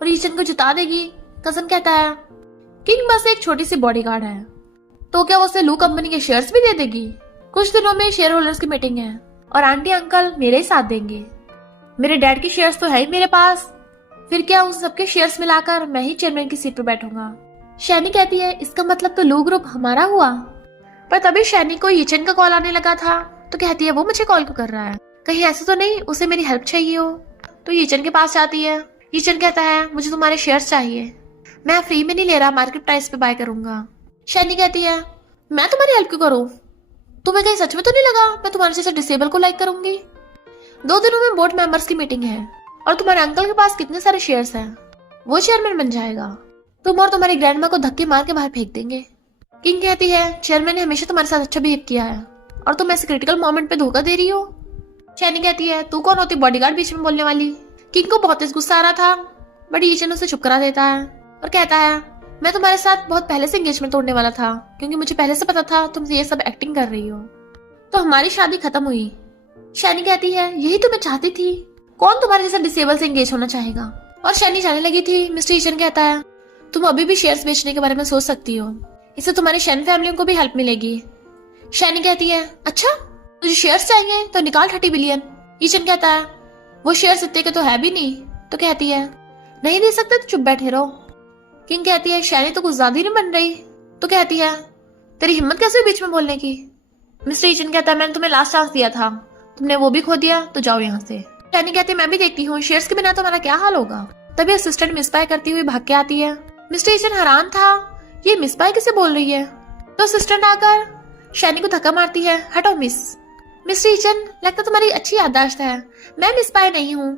और ईचन को जिता देगी। कजन कहता है किंग बस एक छोटी सी बॉडीगार्ड है, तो क्या वो उसे लू कंपनी के शेयर्स भी दे देगी? कुछ दिनों में शेयर होल्डर्स की मीटिंग है और आंटी अंकल मेरे ही साथ देंगे। मेरे डैड के शेयर्स तो है ही मेरे पास, फिर क्या उन सबके शेयर्स मिलाकर मैं ही चेयरमैन की सीट पर बैठूंगा। शैनी कहती है इसका मतलब तो लू ग्रुप हमारा हुआ। पर तभी शैनी को ईचन का कॉल आने लगा था। तो कहती है वो मुझे कॉल क्यों कर रहा है, कहीं ऐसा तो नहीं उसे मेरी हेल्प चाहिए हो? तो ईचन के पास जाती है। ईचन कहता है मुझे तुम्हारे शेयर्स चाहिए, मैं फ्री में नहीं ले रहा, मार्केट प्राइस पे बाय करूंगा। शैनी कहती है मैं तुम्हारी हेल्प क्यों करूं? तुम्हें कहीं सच में तो नहीं लगा मैं तुम्हारे जैसे डिसेबल को लाइक करूंगी? 2 दिनों में बोर्ड मेंबर्स की मीटिंग है और तुम्हारे अंकल के पास कितने सारे शेयर्स हैं, वो चेयरमैन बन जाएगा। तुम और तुम्हारी ग्रैंडमा को धक्के मार के बाहर फेंक देंगे। किंग कहती है चेयरमैन ने हमेशा तुम्हारे साथ अच्छा बिहेव किया है और तुम ऐसे क्रिटिकल मोमेंट पे धोखा दे रही हो। शैनी कहती है तू कौन होती बॉडीगार्ड बीच में बोलने वाली? किंग को बहुत गुस्सा आ रहा था, बट ईचन उसे चुप करा देता है और कहता है मैं तुम्हारे साथ बहुत पहले से एंगेजमेंट तोड़ने वाला था, क्योंकि मुझे पहले से पता था तुम ये सब एक्टिंग कर रही हो, तो हमारी शादी खत्म हुई। शैनी कहती है यही तो मैं चाहती थी, कौन तुम्हारे जैसा डिसेबल से एंगेज होना चाहेगा? और शैनी जाने लगी थी। मिस्टर ईचन कहता है तुम अभी भी शेयर्स बेचने के बारे में सोच सकती हो, इससे तुम्हारी शैन फैमिली को भी हेल्प मिलेगी। शैनी कहती है अच्छा तुझे शेयर्स चाहिए तो निकाल 30 बिलियन। ईचन कहता है वो शेयर्स इतने के तो है भी नहीं। तो कहती है नहीं दे सकते तो चुप बैठे रहो। किंग कहती है शैनी तो कुछ ज्यादा ही नहीं बन रही। तो कहती है तेरी हिम्मत कैसे हुई बीच में बोलने की? मिस्टर ईचन कहता है मैंने तुम्हें लास्ट चांस दिया था, तुमने वो भी खो दिया, तो जाओ यहाँ से। शैनी कहती है मैं भी देखती हूँ शेयर्स के बिना तो हमारा क्या हाल होगा। तभी असिस्टेंट मिस बाय करती हुई भाग के आती है। मिस्टर ईचन हैरान था ये मिस बाय किसे बोल रही है। तो असिस्टेंट आकर शैनी को धक्का मारती है, हटो मिस। मिस्टर ईचन लगता तुम्हारी अच्छी याददाश्त है, मैं मिस बाय नहीं हूँ।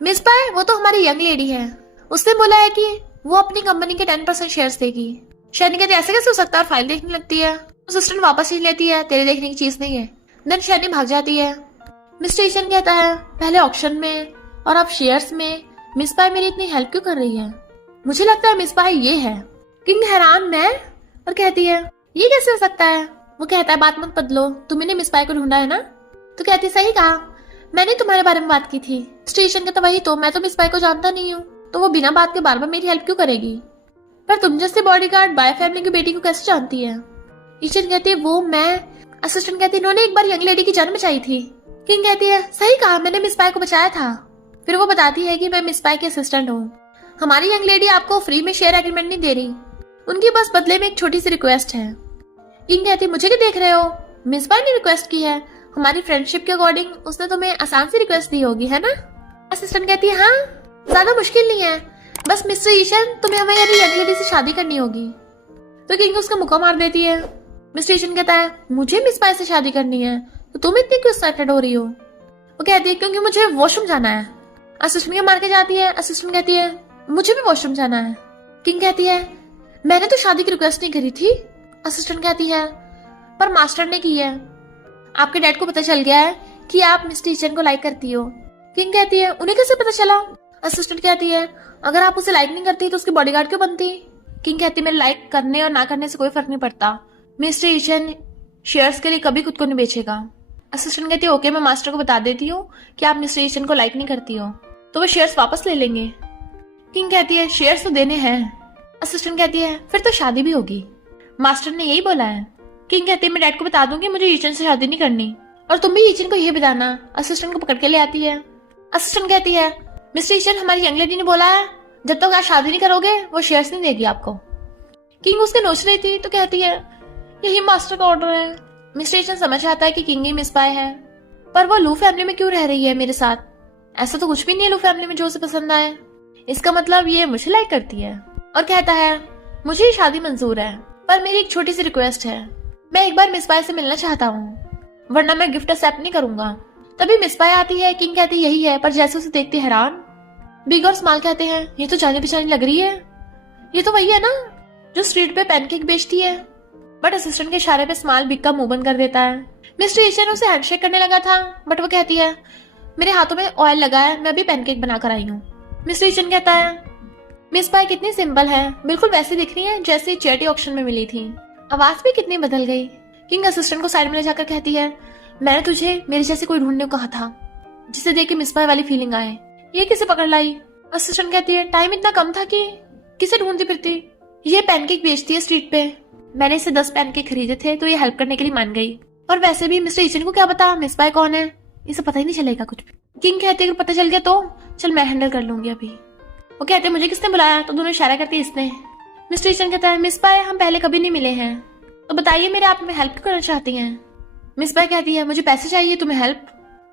मिस बाय वो तो हमारी यंग लेडी है, उसने बोला है कि वो अपनी कंपनी के 10% शेयर्स देगी। शैनी कहती है ऐसे कैसे हो सकता है और फाइल देखने लगती है। असिस्टेंट वापस ही लेती है, तेरे देखने की चीज नहीं है। देन शैनी भाग जाती है। मिस्टर ईचन कहता है पहले ऑक्शन में और अब शेयर्स में मिस बाय मेरी इतनी हेल्प क्यों कर रही है? मुझे लगता है मिस बाय ये है। किंग हैरान मैं और कहती है ये कैसे हो सकता है? वो कहता है बात मत बदलो, तुमने मिस बाय को ढूंढा है ना? तो कहती सही कहा, मैंने तुम्हारे बारे में बात की थी। स्टेशन कहता वही तो, मैं तो मिस बाय को जानता नहीं हूँ, तो वो बिना बात के बार बार मेरी हेल्प क्यों करेगी? पर तुम जैसे बॉडीगार्ड बाय फैमिली की बेटी को कैसे जानती है? ईचन कहती है वो मैं। असिस्टेंट कहती है इन्होंने एक बार यंग लेडी की जान बचाई थी। किंग कहती है सही कहा, मैंने मिस बाय को बचाया था। फिर वो बताती है कि मैं मिस बाय की असिस्टेंट हूँ हमारी यंग लेडी आपको फ्री में शेयर एग्रीमेंट नहीं दे रही, उनकी बस बदले में एक छोटी सी रिक्वेस्ट है। किंग कहती मुझे क्या देख रहे हो, मिस बाय ने रिक्वेस्ट की है, हमारी फ्रेंडशिप के अकॉर्डिंग उसने तुम्हें आसान सी रिक्वेस्ट दी होगी, है ना। असिस्टेंट कहती है हाँ, ज्यादा मुश्किल नहीं है, बस मिस्टर ईशन तुम्हें हमारी यंग लेडी से शादी करनी होगी। तो किंग उसका मुक्का मार देती है। मिस्टर ईशन कहता है मुझे मिस बाय से शादी करनी है, तो तुम इतनी क्यों एक्साइटेड हो रही हो। वो कहती है क्योंकि मुझे वॉशरूम जाना है। असिस्टेंट के मार के जाती है। असिस्टेंट कहती है मुझे भी वॉशरूम जाना है। किंग कहती है मैंने तो शादी की रिक्वेस्ट नहीं करी थी। असिस्टेंट कहती है पर मास्टर ने की है, आपके डैड को पता चल गया है कि आप मिस्टर ईशन को लाइक करती हो। किंग कहती है उन्हें कैसे पता चला। असिस्टेंट कहती है अगर आप उसे लाइक नहीं करती तो उसकी बॉडीगार्ड क्यों बनती। किंग कहती है मेरे लाइक करने और ना करने से कोई फर्क नहीं पड़ता, मिस्टर ईशन शेयर्स के लिए कभी खुद को नहीं बेचेगा। असिस्टेंट कहती है ओके, मैं मास्टर को बता देती हूँ कि आप मिस्टर ईशन को लाइक नहीं करती हो, तो वो शेयर्स वापस ले लेंगे। किंग कहती है शेयर्स तो देने हैं। असिस्टेंट कहती है फिर तो शादी भी होगी, मास्टर ने यही बोला है। किंग कहती है मैं डैड को बता दूंगी मुझे ईचन से शादी नहीं करनी, और तुम भी ईचन को यही बताना। असिस्टेंट को पकड़ के ले आती है। असिस्टेंट कहती है मिस्टर ईचन हमारी यंग लेडी ने बोला है जब तक आप शादी नहीं करोगे वो शेयर्स नहीं देगी आपको। किंग उसके नोच रही थी तो कहती है यही मास्टर का ऑर्डर है। मिस्टर ईचन समझ आता है कि किंग ही मिस बाय है, पर वो लू फैमिली में क्यों रह रही है मेरे साथ, ऐसा तो कुछ भी नहीं है लू फैमिली में जो उसे पसंद आए, इसका मतलब ये मुझे लाइक करती है। और कहता है मुझे ये शादी मंजूर है, पर मेरी एक छोटी सी रिक्वेस्ट है, मैं एक बार मिस बाय से मिलना चाहता हूँ, वरना मैं गिफ्ट एक्सेप्ट नहीं करूंगा। तभी मिस बाय आती है। किंग कहती यही है, पर जैसे उसे देखते हैरान। बिग और स्मॉल कहते हैं ये तो जानी पहचानी लग रही है, ये तो वही है ना जो स्ट्रीट पे पैनकेक बेचती है। बट असिस्टेंट के इशारे पे स्मॉल बिग का मुंह बंद कर देता है। मिस्टर ईशन उसे हैंडशेक करने लगा था, बट वो कहती है मेरे हाथों में ऑयल लगा है, मैं भी पैनकेक बना कर आई हूँ। मिस्टर ईशन कहता है मिस बाय कितनी सिंपल है, बिल्कुल वैसे दिख रही है जैसे चैरिटी ऑक्शन में मिली थी, आवाज भी कितनी बदल गई। किंग असिस्टेंट को साइड में ले जाकर कहती है मैंने तुझे मेरे जैसे कोई ढूंढने को कहा था जिसे देख के मिस बाय वाली फीलिंग आए, ये किसे पकड़ लाई। असिस्टेंट कहती है टाइम इतना कम था कि किसे ढूंढती फिरती, ये पैनकेक बेचती है स्ट्रीट पे, मैंने इसे 10 पैनकेक खरीदे थे तो ये हेल्प करने के लिए मान गई, और वैसे भी मिस्टर ईचन को क्या पता मिस बाय कौन है, इसे पता ही नहीं चलेगा कुछ भी। किंग कहते अगर पता चल गया तो चल मैं हैंडल कर लूंगी अभी। वो कहते मुझे किसने बुलाया, तो दोनों इशारा करते इसने। मिस्टर ईचन कहता है मिस बाय हम पहले कभी नहीं मिले हैं, तो बताइए मेरे आप में हेल्प करना चाहती हैं। मिस बाय कहती है मुझे पैसे चाहिए, तुम्हें हेल्प,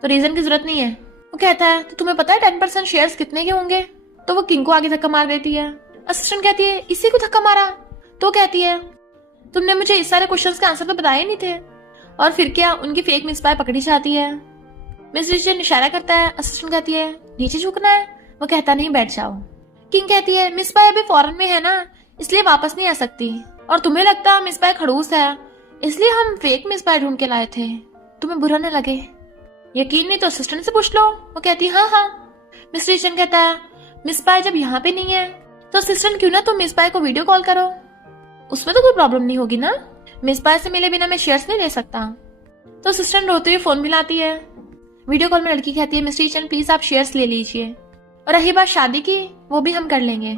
तो रीजन की जरूरत नहीं है। वो कहता है तो तुम्हें पता है 10% शेयर्स कितने के होंगे, तो वो किंग को आगे धक्का मार देती है। असिस्टेंट कहती है इसी को धक्का मारा, तो कहती है तुमने मुझे इस सारे क्वेश्चंस के आंसर तो बताए नहीं थे, और फिर क्या उनकी फेक मिस बाय पकड़ी जाती है। मिस्टर ईचन इशारा करता है। असिस्टेंट कहती है नीचे झुकना है, वो कहता नहीं बैठ जाओ। किंग कहती है मिस बाय अभी फॉरेन में है ना, इसलिए वापस नहीं आ सकती, और तुम्हें लगता मिस बाय खड़ूस है इसलिए हम फेक मिस बाय ढूंढ के लाए थे, तुम्हें बुरा न लगे, यकीन नहीं तो असिस्टेंट से पूछ लो। वो कहती है हाँ। मिस्टर ईचन कहता है मिस बाय जब यहाँ पे नहीं है तो असिस्टेंट क्यों ना तुम मिस बाय को वीडियो कॉल करो, उसमें तो कोई प्रॉब्लम नहीं होगी ना, मिस बाय से मिले बिना मैं शेयर्स नहीं ले सकता। तो असिस्टेंट रोते हुए फोन मिलाती है। वीडियो कॉल में लड़की कहती है मिस्टर ईचन प्लीज आप शेयर्स ले लीजिए, और रही बात शादी की वो भी हम कर लेंगे।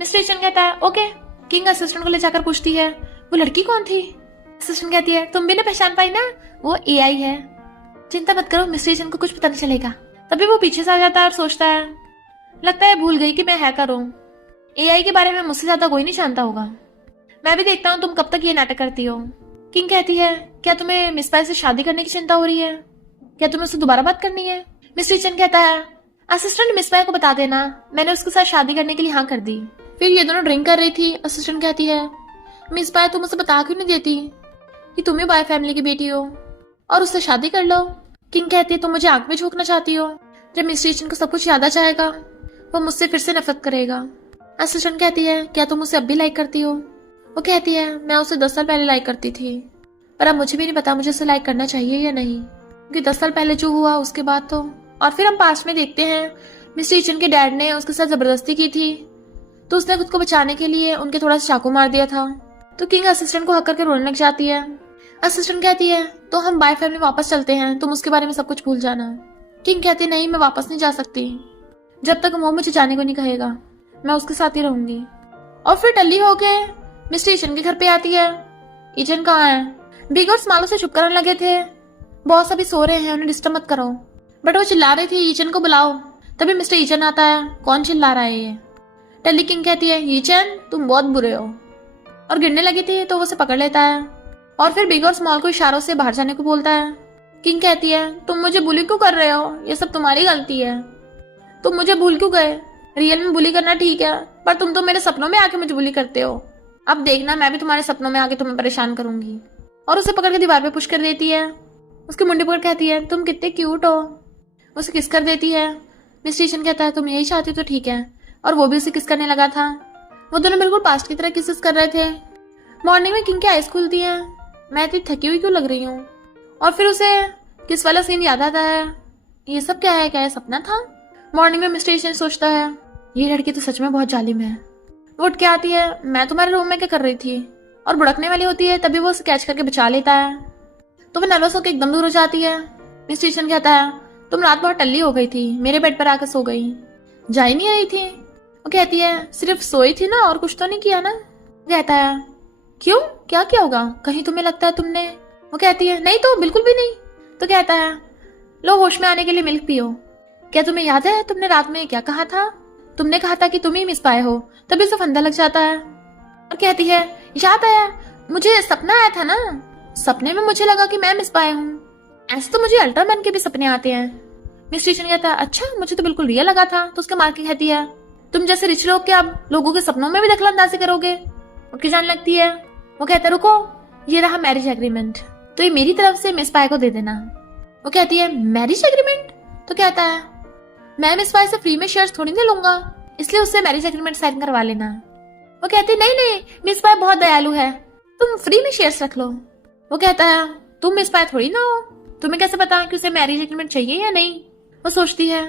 मिस्टर ईचन कहता है ओके। किंग असिस्टेंट को ले जाकर पूछती है वो लड़की कौन थी। असिस्टेंट कहती है तुम भी ना पहचान पाई ना, वो एआई है, चिंता मत करो मिस्टर ईचन को कुछ पता नहीं चलेगा। तभी वो पीछे से आ जाता है और सोचता है लगता है भूल गई कि मैं हैकर हूँ, एआई के बारे में मुझसे ज्यादा कोई नहीं जानता होगा, मैं भी देखता हूँ तुम कब तक ये नाटक करती हो। किंग कहती है क्या तुम्हें मिस बाय से शादी करने की चिंता हो रही है, क्या तुम्हें उससे दोबारा बात करनी है। मिस्टर ईचन कहता है असिस्टेंट मिस बाय को बता देना मैंने उसके साथ शादी करने के लिए हाँ कर दी। फिर ये दोनों ड्रिंक कर रही थी। असिस्टेंट कहती है मिस बाय तुम उसे बता क्यों नहीं देती कि तुम ही बाय फैमिली की बेटी हो और उससे शादी कर लो। किंग कहती है तुम मुझे आंख में झोंकना चाहती हो, जब मिस्टर ईचन को सब कुछ याद आ जाएगा वो मुझसे फिर से नफरत करेगा। असिस्टेंट कहती है क्या तुम उसे अब भी लाइक करती हो। वो कहती है मैं उसे 10 साल पहले लाइक करती थी, पर अब मुझे भी नहीं पता मुझे उसे लाइक करना चाहिए या नहीं, क्योंकि 10 साल पहले जो हुआ उसके बाद तो। और फिर हम पास्ट में देखते हैं मिस्टर ईचन के डैड ने उसके साथ जबरदस्ती की थी, तो उसने खुद को बचाने के लिए उनके थोड़ा सा चाकू मार दिया था। तो किंग असिस्टेंट को हक करके रोने लग जाती है। असिस्टेंट कहती है तो हम बाय फैमिली वापस चलते हैं, तुम उसके बारे में सब कुछ भूल जाना। किंग कहती है नहीं मैं वापस नहीं जा सकती, जब तक वो मुझे जाने को नहीं कहेगा मैं उसके साथ ही रहूंगी। और फिर टल्ली होके मिस्टर ईचन के घर पे आती है। ईचन कहाँ है। बिग और स्मॉल से चुप करने लगे थे, बॉस अभी सो रहे हैं उन्हें डिस्टर्ब मत करो, बट वो चिल्ला रही थी ईचन को बुलाओ। तभी मिस्टर ईचन आता है। कौन चिल्ला रहा है ये। टल्ली किंग कहती है, यीचन तुम बहुत बुरे हो, और गिरने लगी थी तो वो उसे पकड़ लेता है और फिर बिग और स्मॉल को इशारों से बाहर जाने को बोलता है। किंग कहती है, तुम मुझे बुली क्यों कर रहे हो, ये सब तुम्हारी गलती है, तुम मुझे भूल क्यों गए, रियल में बुली करना ठीक है पर तुम तो मेरे सपनों में आके मुझे बुली करते हो, अब देखना मैं भी तुम्हारे सपनों में आके तुम्हें परेशान करूंगी, और उसे पकड़ के दीवार पे पुश कर देती है। उसकी मुंडी पकड़ कहती है, तुम कितने क्यूट हो, उसे किस कर देती है। मिस्टर ईशन कहता है, तुम यही चाहती तो ठीक है, और वो भी उसे किस करने लगा था। वो दोनों बिल्कुल पास्ट की तरह किसेस कर रहे थे। मॉर्निंग में किंग की आइज खुलती है, मैं इतनी थकी हुई क्यों लग रही हूँ, और फिर उसे किस वाला सीन याद आता है, ये सब क्या है, क्या ये सपना था। मॉर्निंग में मिस्टर ईशन सोचता है, ये लड़की तो सच में बहुत जालिम है। वो उठ के आती है, मैं तुम्हारे रूम में क्या कर रही थी, और बुड़कने वाली होती है, तभी वो उसे कैच करके बचा लेता है, तो वो नर्वस होकर एकदम दूर हो जाती है। मिस्टर ईशन कहता है, तुम रात बहुत टल्ली हो गई थी, मेरे बेड पर आकर सो गई, जा ही नहीं रही थी। वो कहती है, सिर्फ सोई थी ना, और कुछ तो नहीं किया ना। वो कहता है, क्यों, क्या किया होगा, कहीं तुम्हें लगता है तुमने। वो कहती है, नहीं तो बिल्कुल भी नहीं। तो कहता है, लो होश में आने के लिए मिल्क पियो। क्या तुम्हें याद है तुमने रात में क्या कहा था, तुमने कहा था कि तुम ही मिस पाए हो, तभी उसे फंदा लग जाता है। और कहती है, याद आया, मुझे सपना आया था ना, सपने में मुझे लगा कि मैं मिस पाया हूँ, ऐसे तो मुझे अल्ट्रामैन के भी सपने आते हैं। मिस्टर ईशन कहता है, अच्छा मुझे तो बिल्कुल रियल लगा था। तो उसके मार के कहती है, तुम जैसे रिच लोग क्या अब लोगों के सपनों में भी दखलंदाजी करोगे। उठ के जाने लगती है। वो कहता है, रुको, ये रहा मैरिज एग्रीमेंट, तो ये मेरी तरफ से मिस पाए को दे देना। वो कहती है, मैरिज एग्रीमेंट। तो कहता है, मैं मिस पाए से फ्री में शेयर्स थोड़ी ना लूंगा, इसलिए उससे मैरिज एग्रीमेंट साइन करवा लेना। वो कहती है, नहीं नहीं, मिस पाए बहुत दयालु है, तुम फ्री में शेयर्स रख लो। वो कहता है, तुम मिस पाए थोड़ी ना हो, तुम्हें कैसे पता कि उसे मैरिज एग्रीमेंट चाहिए या नहीं। वो सोचती है,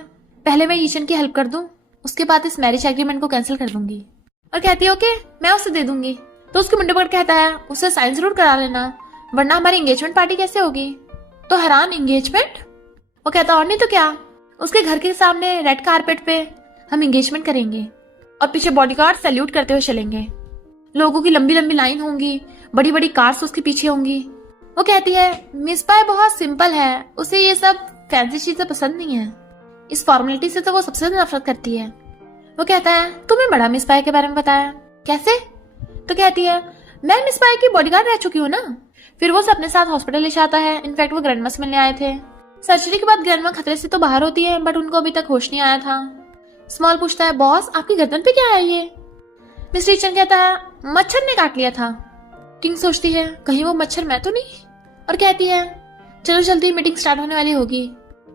पहले मैं ईशन की हेल्प कर दूं, उसके बाद इस मैरिज एग्रीमेंट को कैंसिल कर दूंगी। और कहती है, ओके मैं उसे दे दूंगी। तो उसके मुंडे पर कहता है, उसे साइन जरूर करा लेना, वरना हमारी एंगेजमेंट पार्टी कैसे होगी। तो हैरान, एंगेजमेंट। वो कहता, और नहीं तो क्या, उसके घर के सामने रेड कारपेट पे हम एंगेजमेंट करेंगे, और पीछे बॉडीगार्ड सैल्यूट करते हुए चलेंगे, लोगों की लंबी लंबी लाइन होंगी, बड़ी बड़ी कार्स उसके पीछे होंगी। वो कहती है, मिस पाए बहुत सिंपल है, उसे ये सब फैंसी चीजें पसंद नहीं है, इस फॉर्मेलिटी से तो वो सबसे ज्यादा नफरत करती है। वो कहता है, तुम्हें बड़ा मिस पाए के बारे में बताया, कैसे। तो कहती है, मैं मिस पाए की बॉडीगार्ड रह चुकी हूँ ना। फिर वो उसे अपने साथ हॉस्पिटल ले जाता है, इनफैक्ट वो ग्रैंडमा से मिलने आए थे। सर्जरी के बाद ग्रैंडमा खतरे से तो बाहर होती है, बट उनको अभी तक होश नहीं आया था। स्मॉल पूछता है, बॉस आपकी गर्दन पे क्या है ये। मिस्टर ईशन कहता है, मच्छर ने काट लिया था। किंग सोचती है, कहीं वो मच्छर मैं तो नहीं, और कहती है, चलो जल्दी मीटिंग स्टार्ट होने वाली होगी।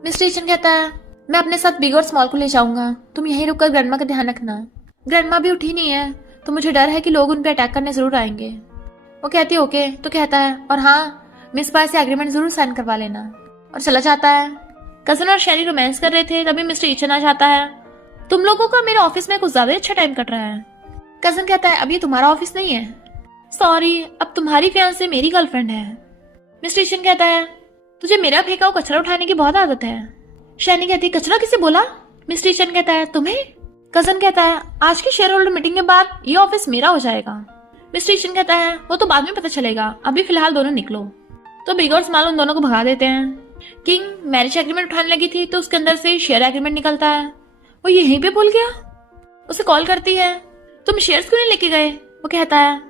मिस्टर ईशन कहता है, मैं अपने साथ बिग और स्मॉल को ले जाऊंगा, तुम यहीं रुककर ग्रैंडमा का ध्यान रखना। ग्रैंडमा भी उठी नहीं है, तो मुझे डर है कि लोग उन पे अटैक करने जरूर आएंगे। वो कहती है, ओके। तो कहता है, और हाँ मिस पाए से एग्रीमेंट जरूर साइन करवा लेना, और चला जाता है। कजन और शैनी रोमांस कर रहे थे, तभी मिस्टर ईशन आ जाता है। तुम लोगों का मेरे ऑफिस में कुछ ज्यादा अच्छा टाइम कट रहा है। कजन कहता है, अब ये तुम्हारा ऑफिस नहीं है, सॉरी, अब तुम्हारी फियांसे मेरी गर्लफ्रेंड है। मिस्टर ईशन कहता है, तुझे मेरा फेंका हुआ कचरा उठाने की बहुत आदत है। शैनी कहती है, कचरा किसे बोला। मिस्टर ईशन कहता है, तुम्हें। कजन कहता है, आज की शेयर होल्डर मीटिंग के बाद ये ऑफिस मेरा हो जाएगा। मिस्टर ईशन कहता है, वो तो बाद में पता चलेगा, अभी फिलहाल दोनों निकलो। तो बिग और स्मॉल उन दोनों को भगा देते हैं। किंग मैरिज एग्रीमेंट उठाने लगी थी, तो उसके अंदर से शेयर एग्रीमेंट निकलता है, वो यहीं पे भूल गया। उसे कॉल करती है, तुम शेयर्स क्यों नहीं लेके गए। वो कहता है,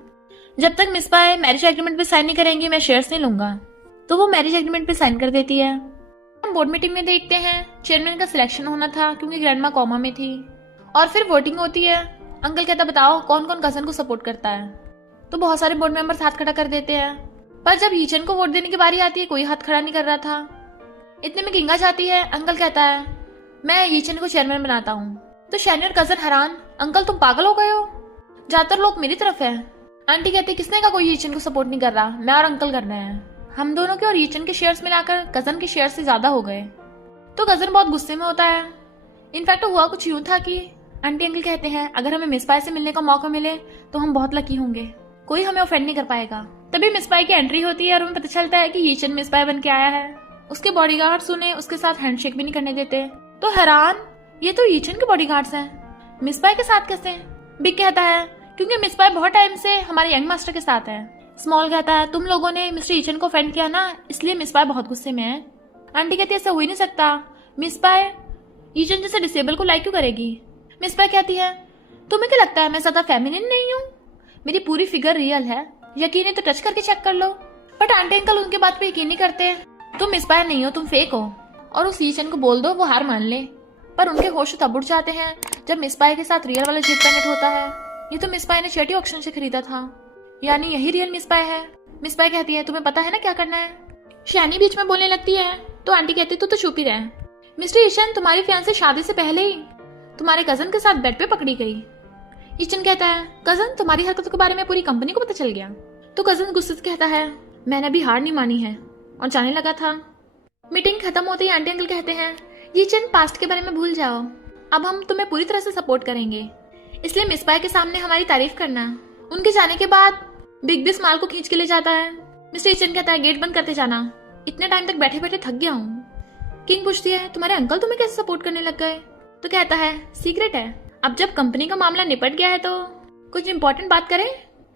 जब तक मिस पाए मैरिज एग्रीमेंट पे साइन नहीं करेंगी मैं शेयर्स नहीं लूंगा। तो वो मैरिज एग्रीमेंट पे साइन कर देती है। हम बोर्ड मीटिंग में देखते हैं, चेयरमैन का सिलेक्शन होना था क्योंकि ग्रैंडमा कोमा में थी, और फिर वोटिंग होती है। अंकल कहता, बताओ कौन कौन कजन को सपोर्ट करता है। तो बहुत सारे बोर्ड मेंबर्स हाथ खड़ा कर देते हैं, पर जब हीचन को वोट देने की बारी आती है कोई हाथ खड़ा नहीं कर रहा था। इतने में किंग आ जाती है। अंकल कहता है, मैं हीचन को चेयरमैन बनाता हूँ। तो शैनी और कजन हैरान, अंकल तुम पागल हो गए हो, ज्यादातर लोग मेरी तरफ है। आंटी कहती, किसने का कोई हीचन को सपोर्ट नहीं कर रहा, मैं और अंकल कर रहे हैं। हम दोनों के और हीचन के शेयर्स मिलाकर कजन के शेयर से ज्यादा हो गए। तो कजन बहुत गुस्से में होता है। इनफैक्ट हुआ कुछ यूं था कि आंटी अंकल कहते हैं, अगर हमें मिस पाई से मिलने का मौका मिले तो हम बहुत लकी होंगे, कोई हमें ऑफेंड नहीं कर पाएगा। तभी मिस पाई की एंट्री होती है और हमें पता चलता है कि हीचन मिस पाई बन के आया है। उसके बॉडीगार्ड्स उन्हें उसके साथ हैंडशेक भी नहीं करने देते। तो हैरान, ये तो हीचन के बॉडीगार्ड्स हैं, मिस पाई के साथ कैसे। बिग कहता है, क्योंकि मिस पाई बहुत टाइम से हमारे यंग मास्टर के साथ है। स्मॉल कहता है, तुम लोगों ने मिस्टर हीचन को ऑफेंड किया ना, इसलिए मिस पाई बहुत गुस्से में है। आंटी कहती है, ऐसा हो ही नहीं सकता, मिस पाई हीचन जैसे डिसेबल को लाइक क्यों करेगी। मिस पाई कहती है, तुम्हें क्या लगता है मैं ज्यादा फेमिनिन नहीं हूँ? मेरी पूरी फिगर रियल है, यकीन है तो टच करके चेक कर लो। बट आंटी अंकल उनके बात पे यकीन नहीं करते। तुम इंस्पायर नहीं हो, तुम फेक हो। और उस ईचन को बोल दो वो हार मान ले। पर उनके होश तब उड़ जाते हैं जब मिस पाई के साथ रियल वाला जीप पैकेट होता है। ये तो मिस पाई ने चेटी ऑक्शन से खरीदा था, यानी यही रियल मिस पाई है। मिस पाई कहती है तुम्हें पता है ना क्या करना है। शैनी बीच में बोलने लगती है तो आंटी कहती तू तो चुप ही रहे। मिस्टर ईशन, तुम्हारी फियांसे शादी से पहले ही तुम्हारे कजन के साथ बेड पे पकड़ी गई। ईशन कहता है कजन, तुम्हारी हरकतों के बारे में पूरी कंपनी को पता चल गया। तो कजन गुस्से से कहता है मैंने अभी हार नहीं मानी है, और जाने लगा था। मीटिंग खत्म होते ही आंटी अंकल कहते हैं ईशन, पास्ट के बारे में भूल जाओ, अब हम तुम्हें पूरी तरह से सपोर्ट करेंगे, इसलिए मिस पाई के सामने हमारी तारीफ करना। उनके जाने के बाद बिग बिस माल को खींच के ले जाता है। मिस्टर ईशन कहता है गेट बंद करते जाना, इतने टाइम तक बैठे बैठे थक गया हूँ। किंग पूछती है तुम्हारे अंकल तुम्हें कैसे सपोर्ट करने लग गए? तो कहता है सीक्रेट है, अब जब कंपनी का मामला निपट गया है तो कुछ इंपॉर्टेंट बात करें।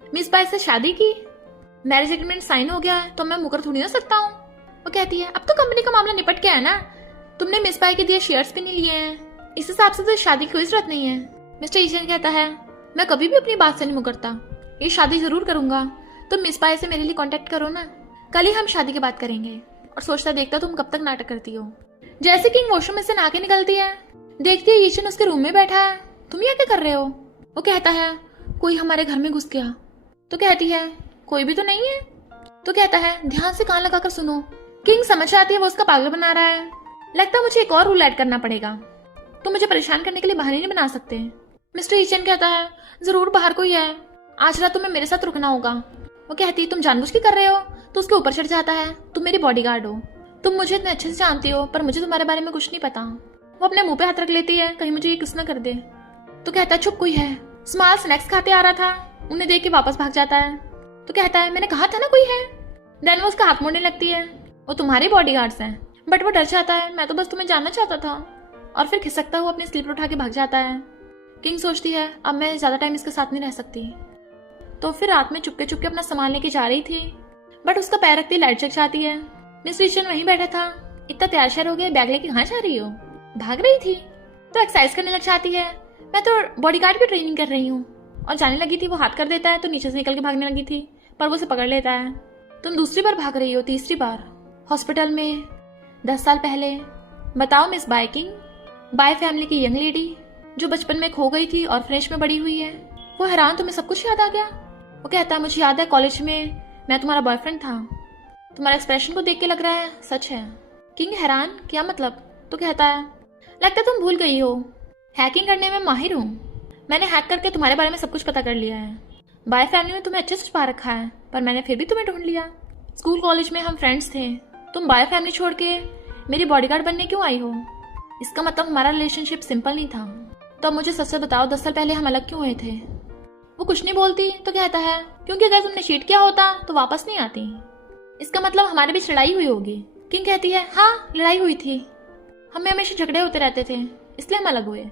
मिस पाई से शादी की, मैरिज एग्रीमेंट साइन हो गया है, तो मैं मुकर थोड़ी ना सकता हूँ। वो कहती है अब तो कंपनी का मामला निपट गया है ना, तुमने मिस पाई के दिए शेयर्स भी नहीं लिए हैं, इस हिसाब से तो शादी की कोई जरूरत नहीं है। मिस्टर ईशन कहता है मैं कभी भी अपनी बात से नहीं मुकरता, ये शादी जरूर करूंगा, तुम मिस पाई से मेरे लिए कांटेक्ट करो ना, कल ही हम शादी की बात करेंगे। और सोचता देखता तुम कब तक नाटक करती हो। जैसे किंग वॉशरूम में से नहा के निकलती है, देखती है ईशन उसके रूम में बैठा है। तुम यहाँ क्या कर रहे हो? वो कहता है कोई हमारे घर में घुस गया। तो कहती है कोई भी तो नहीं है। तो कहता है ध्यान से कान लगाकर सुनो। किंग समझ आती है वो उसका पागल बना रहा है, लगता है मुझे एक और रूल ऐड करना पड़ेगा, तो मुझे परेशान करने के लिए बहाने नहीं बना सकते। मिस्टर ईचन कहता है जरूर बाहर कोई है, आज रात तुम्हें मेरे साथ रुकना होगा। वो कहती है तुम जानबूझ के कर रहे हो? तो उसके ऊपर चढ़ जाता है तुम मेरी बॉडीगार्ड हो, तुम मुझे इतने अच्छे से जानती हो, पर मुझे तुम्हारे बारे में कुछ नहीं पता। वो अपने मुंह पे हाथ रख लेती है कहीं मुझे ये किस न कर दे। तो कहता है चुप, कोई है। स्मॉल स्नैक्स खाते आ रहा था, उन्हें देख के वापस भाग जाता है। तो कहता है मैंने कहा था ना कोई है। देन वो उसका हाथ मोड़ने लगती है, वो तुम्हारे बॉडीगार्ड्स हैं। बट वो डर जाता है, मैं तो बस तुम्हें जानना चाहता था, और फिर खिसकता हुआ अपनी स्लीपर उठा के भाग जाता है। किंग सोचती है अब मैं ज्यादा टाइम इसके साथ नहीं रह सकती, तो फिर रात में चुपके चुपके अपना सामान लेके जा रही थी, बट उसका पैर रखती लाइट जग जाती है। मिस रीचन वहीं बैठा था, इतना तैयार श्यार हो गया, बैग लेके कहाँ जा रही हो? भाग रही थी। तो एक्सरसाइज करने लग जाती है, मैं तो बॉडीगार्ड की ट्रेनिंग कर रही हूँ। और जाने लगी थी, वो हाथ कर देता है तो नीचे से निकल के भागने लगी थी, पर वो उसे पकड़ लेता है। तुम दूसरी बार भाग रही हो, तीसरी बार हॉस्पिटल में 10 साल पहले। बताओ मिस बाइकिंग, बाय फैमिली की यंग लेडी जो बचपन में खो गई थी और फ्रेश में बड़ी हुई है। वो हैरान, तुम्हें सब कुछ याद आ गया? वो कहता है मुझे याद है कॉलेज में मैं तुम्हारा बॉयफ्रेंड था, तुम्हारा एक्सप्रेशन को देख के लग रहा है सच है। किंग हैरान, क्या मतलब? तो कहता है लगता है तुम भूल गई हो, हैकिंग करने में माहिर हूँ, मैंने हैक करके तुम्हारे बारे में सब कुछ पता कर लिया है। बाय फैमिली में तुम्हें अच्छे से छुपा रखा है, पर मैंने फिर भी तुम्हें ढूंढ लिया। स्कूल कॉलेज में हम फ्रेंड्स थे, तुम बाय फैमिली छोड़ के मेरी बॉडीगार्ड बनने क्यों आई हो? इसका मतलब हमारा रिलेशनशिप सिंपल नहीं था। तो अब मुझे सच से बताओ 10 साल पहले हम अलग क्यों हुए थे? वो कुछ नहीं बोलती। तो कहता है क्योंकि अगर तुमने चीट किया होता तो वापस नहीं आती, इसका मतलब हमारे बीच लड़ाई हुई होगी। किंग कहती है हाँ लड़ाई हुई थी, हमें हमेशा झगड़े होते रहते थे, इसलिए हम अलग हुए।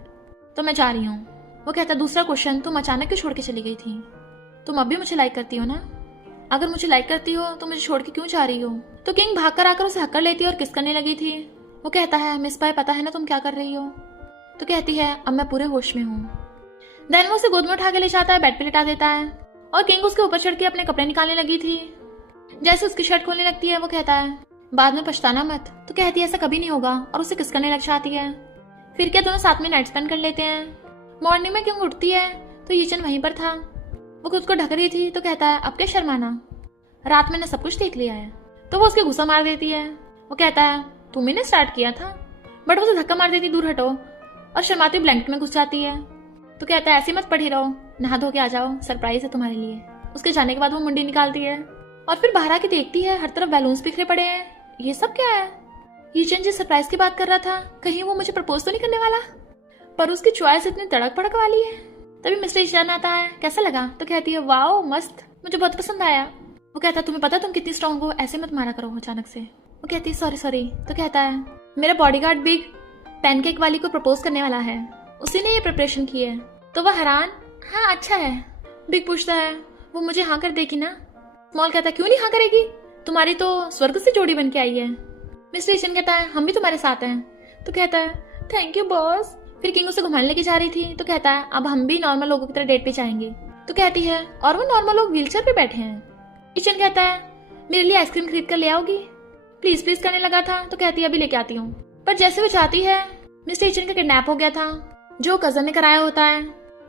तो मैं जा रही हूँ। वो कहता है दूसरा क्वेश्चन, तुम अचानक क्यों छोड़ के चली गई थी? तुम अब भी मुझे लाइक करती हो ना? अगर मुझे लाइक करती हो तो मुझे छोड़ के क्यों जा रही हो? तो किंग भाग कर आकर उसे हक्कर लेती है और किस करने लगी थी। वो कहता है मिस पाई पता है ना तुम क्या कर रही हो? तो कहती है अब मैं पूरे होश में हूँ। देन वो उसे गोद में उठा के ले जाता है, बेड पे लिटा देता है, और किंग उसके ऊपर चढ़ के अपने कपड़े निकालने लगी थी। जैसे उसकी शर्ट खोलने लगती है वो कहता है बाद में पछताना मत। तो कहती है ऐसा कभी नहीं होगा, और उसे किस करने लग जाती है। फिर क्या दोनों साथ में नाइट स्पेंड कर लेते हैं। मॉर्निंग में किंग उठती है तो यीचन वहीं पर था, वो खुद को ढक रही थी। तो कहता है अब क्या शर्माना, रात मैंने सब कुछ देख लिया है। तो वो उसके गुस्सा मार देती है। वो कहता है तुम ही ने स्टार्ट किया था, बट वो उसे धक्का मार देती दूर हटो, और शर्माती ब्लैंकेट में घुस जाती है। तो कहता है ऐसी मत पड़ी रहो, नहा धो के आ जाओ, सरप्राइज है तुम्हारे लिए। उसके जाने के बाद वो मुंडी निकालती है और फिर बाहर आके देखती है हर तरफ बैलून्स बिखरे पड़े हैं। ये सब क्या है? यीचन जी सरप्राइज की बात कर रहा था, कहीं वो मुझे प्रपोज तो नहीं करने वाला? पर उसकी चॉइस इतनी तड़क भड़क वाली है। तभी मिस्टर ईशान आता है, कैसा लगा? तो कहती है वाओ मस्त, मुझे बहुत पसंद आया। वो कहता है तुम्हें पता तुम कितनी स्ट्रांग हो, ऐसे मत मारा करो अचानक से। वो कहती है सॉरी सॉरी। तो कहता है मेरा बॉडीगार्ड बिग पैनकेक वाली को प्रपोज करने वाला है, उसी ने ये प्रिपरेशन की है। तो वह हैरान, हाँ अच्छा है। बिग पूछता है वो मुझे हाँ कर देगी ना? स्मॉल कहता है क्यों नहीं हाँ करेगी, तुम्हारी तो स्वर्ग से जोड़ी बन के आई है। मिस्टर ईशन कहता है हम भी तुम्हारे साथ हैं। तो कहता है थैंक यू बॉस, फिर किंग उसे घुमाने लेके जा रही थी तो कहता है अब हम भी नॉर्मल लोगों की तरह डेट पे जाएंगे। तो कहती है और वो नॉर्मल लोग व्हीलचेयर पे बैठे हैं। ईचन कहता है मेरे लिए आइसक्रीम खरीद कर ले आओगी? प्लीज प्लीज करने लगा था तो कहती है अभी लेके आती हूँ। पर जैसे वो चाहती है मिस्टर ईचन का किडनैप हो गया था जो कजन ने कराया होता है,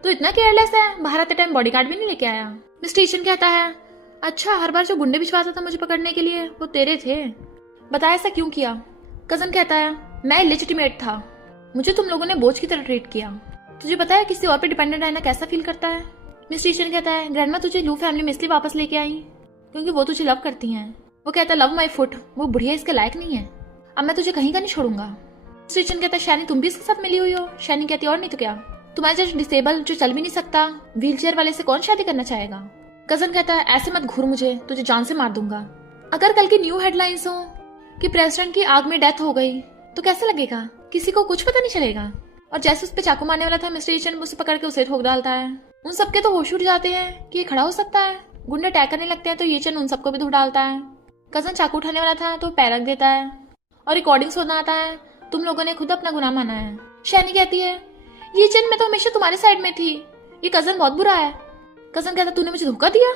तो इतना केयरलेस है बाहर आते टाइम बॉडीगार्ड भी नहीं लेके आया। मिस्टर ईचन कहता है अच्छा हर बार जो गुंडे भिजवाता था मुझे पकड़ने के लिए वो तेरे थे, बता ऐसा क्यों किया? कजन कहता है मैं इलेजिटिमेट था, मुझे तुम लोगों ने बोझ की तरह ट्रीट किया, तुझे पता है किसी और पे डिपेंडेंट रहना कैसा फील करता है? मिस्टर ईचन कहता है ग्रैंडमा तुझे लू फैमिली में इसलिए वापस लेके आई क्योंकि वो तुझे लव करती हैं। वो कहता है लव माई फुट, वो बुढ़िया इसके लायक नहीं है, अब मैं तुझे कहीं का नहीं छोड़ूंगा। मिस्टर ईचन कहता है शैनी तुम भी इसके साथ मिली हुई हो? शैनी कहती है और नहीं तो क्या, तुम्हारा जैसे डिसेबल जो चल भी नहीं सकता व्हीलचेयर वाले से कौन शादी करना चाहेगा? कजन कहता है ऐसे मत घूर मुझे, तुझे जान से मार दूंगा। अगर कल की न्यू हेडलाइंस हो कि प्रेसिडेंट की आग में डेथ हो गई तो कैसे लगेगा? किसी को कुछ पता नहीं चलेगा। और जैसे उस पे चाकू मारने वाला था मिस्टर ईचन उसे पकड़ के उसे ठोक डालता है। उन सबके तो होश उड़ जाते हैं कि ये खड़ा हो सकता है। गुंडे अटैक करने लगते हैं तो ईचन उन सबको भी धो डालता है। कजन चाकू उठाने वाला था तो पैर रख देता है और रिकॉर्डिंग सुना आता है तुम लोगों ने खुद अपना गुनाह माना है। शैनी कहती है ईचन मैं तो हमेशा तुम्हारे साइड में थी, ये कजन बहुत बुरा है। कजन कहता तूने मुझे धोखा दिया?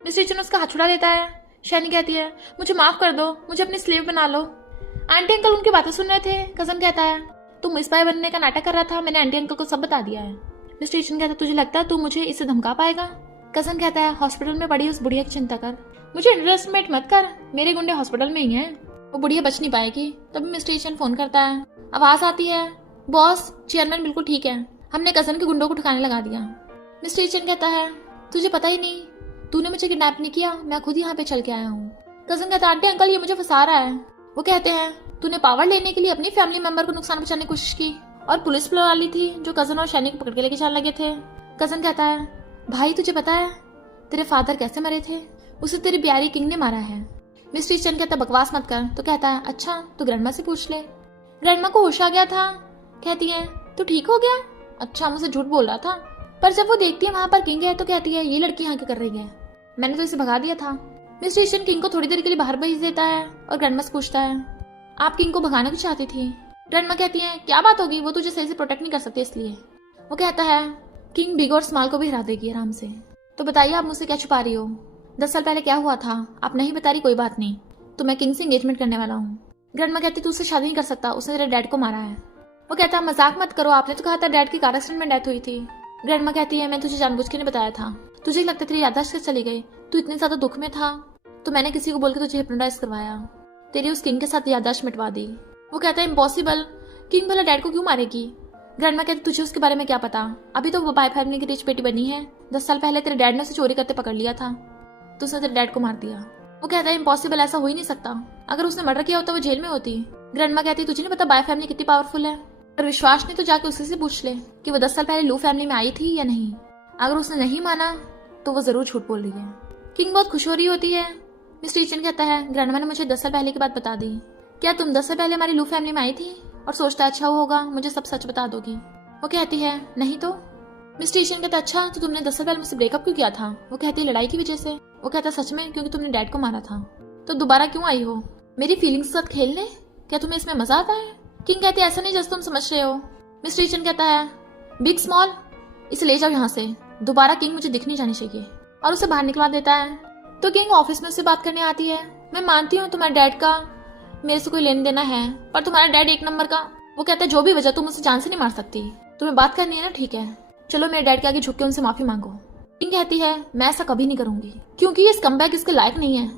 मिस्टर ईचन उसका हाथ छुड़ा लेता है। शैनी कहती है मुझे माफ कर दो, मुझे अपनी स्लेव बना लो। आंटी अंकल उनकी बातें सुन रहे थे। कजन कहता है तुम स्पाई बनने का नाटक कर रहा था, मैंने आंटी अंकल को सब बता दिया है। मिस्टर ईचन कहता है तुझे लगता है तू मुझे इससे धमका पाएगा? कजन कहता है हॉस्पिटल में पड़ी उस बुढ़िया की चिंता कर, मुझे अंडरएस्टिमेट मत कर, मेरे गुंडे हॉस्पिटल में ही हैं, वो बुढ़िया बच नहीं पाएगी। तभी मिस्टर ईचन फोन करता है, आवाज आती है बॉस चेयरमैन बिल्कुल ठीक है, हमने कजन के गुंडों को ठिकाने लगा दिया। मिस्टर ईचन कहता है तुझे पता ही नहीं, तूने मुझे किडनैप नहीं किया, मैं खुद यहाँ पे चल के आया हूँ। कजन कहता है आंटी अंकल ये मुझे फंसा रहा है। वो कहते हैं तूने पावर लेने के लिए अपनी फैमिली मेंबर को नुकसान पहुंचाने की कोशिश की और पुलिस बुला ली थी जो कजन और शैनी को पकड़ के लेके जाने लगे थे। कजन कहता है भाई तुझे पता है तेरे फादर कैसे मरे थे? उसे तेरी प्यारी किंग ने मारा है। मिस्टर ईचन कहता बकवास मत कर। तो कहता है अच्छा तो ग्रैंडमा से पूछ ले। ग्रैंडमा को होश आ गया था। कहती है तू ठीक हो गया? अच्छा मुझसे झूठ बोल रहा था। पर जब वो देखती है वहां पर किंग है तो कहती है ये लड़की यहाँ क्या कर रही है, मैंने तो इसे भगा दिया था। मिस्टर ईचन किंग को थोड़ी देर के लिए बाहर भेज देता है और ग्रैंडमा से पूछता है आप किंग को भगाना क्यों चाहती थी? ग्रैंडमा कहती है क्या बात होगी, वो तुझे सही से प्रोटेक्ट नहीं कर सकते इसलिए। वो कहता है किंग बिग और स्मॉल को भी हरा देगी आराम से। तो बताइए आप मुझसे क्या छुपा रही हो? 10 साल पहले क्या हुआ था आप नहीं बता रही? कोई बात नहीं, तो मैं किंग से एंगेजमेंट करने वाला हूँ। ग्रैंडमा कहती तू उससे शादी नहीं कर सकता, उसने तेरे डैड को मारा है। वो कहता है मजाक मत करो, आपने तो कहा था डैड की कार एक्सीडेंट में डेथ हुई थी। ग्रैंडमा कहती है मैं तुझे जानबूझ के नहीं बताया था, तुझे लगता तेरी याददाश्त कैसे चली गई, तू इतने ज्यादा दुख में था तो मैंने किसी को बोल के तुझे हिप्नोटाइज करवाया, तेरी उस किंग के साथ याददाश्त मिटवा दी। वो कहता है इम्पॉसिबल, किंग भला डैड को क्यों मारेगी? ग्रैंडमा कहती तुझे उसके बारे में क्या पता, अभी तो वो बाय फैमिली की रिच बेटी बनी है, 10 साल पहले तेरे डैड ने उसे चोरी करते पकड़ लिया था तो उसने तेरे डैड को मार दिया। वो कहता है इम्पॉसिबल, ऐसा हो ही नहीं सकता, अगर उसने मर्डर किया होता वो जेल में होती। ग्रैंडमा कहती तुझे नहीं पता बाय फैमिली कितनी पावरफुल है, अगर विश्वास नहीं तो जाके उसी से पूछ ले कि वो 10 साल पहले लू फैमिली में आई थी या नहीं। अगर उसने नहीं माना तो वो जरूर झूठ बोल रही है। किंग बहुत खुश हो रही होती है। मिस्टर ईचन कहता है ग्रैंडमा ने मुझे 10 साल पहले की बात बता दी, क्या तुम 10 साल पहले हमारी लू फैमिली में आई थी? और सोचता अच्छा होगा मुझे सब सच बता दोगी। वो कहती है नहीं तो। मिस्टर ईचन कहता अच्छा तो तुमने 10 साल पहले मुझसे ब्रेकअप क्यों किया था? वो कहती है लड़ाई की वजह से। वो कहता सच में? क्योंकि तुमने डैड को मारा था। तो दोबारा क्यों आई हो? मेरी फीलिंग्स के साथ खेलने? क्या तुम्हें इसमें मजा आता है? किंग कहती है ऐसा नहीं जैसे तुम समझ रहे हो। मिस्टर ईचन कहता है बिग स्मॉल इसे ले जाओ यहाँ से, दोबारा किंग मुझे दिख नहीं जानी चाहिए, और उसे बाहर निकलवा देता है। तो किंग ऑफिस में उससे बात करने आती है। मैं मानती हूँ तुम्हारे डैड का मेरे से कोई लेन देना है, पर तुम्हारा डैड एक नंबर का। वो कहता है जो भी वजह तुम मुझसे जान से नहीं मार सकती, तुम्हें बात करनी है ना, ठीक है चलो मेरे डैड के आगे झुक के उनसे माफी मांगो। किंग कहती है मैं ऐसा कभी नहीं करूंगी क्योंकि ये स्कमबैग इसके लायक नहीं है।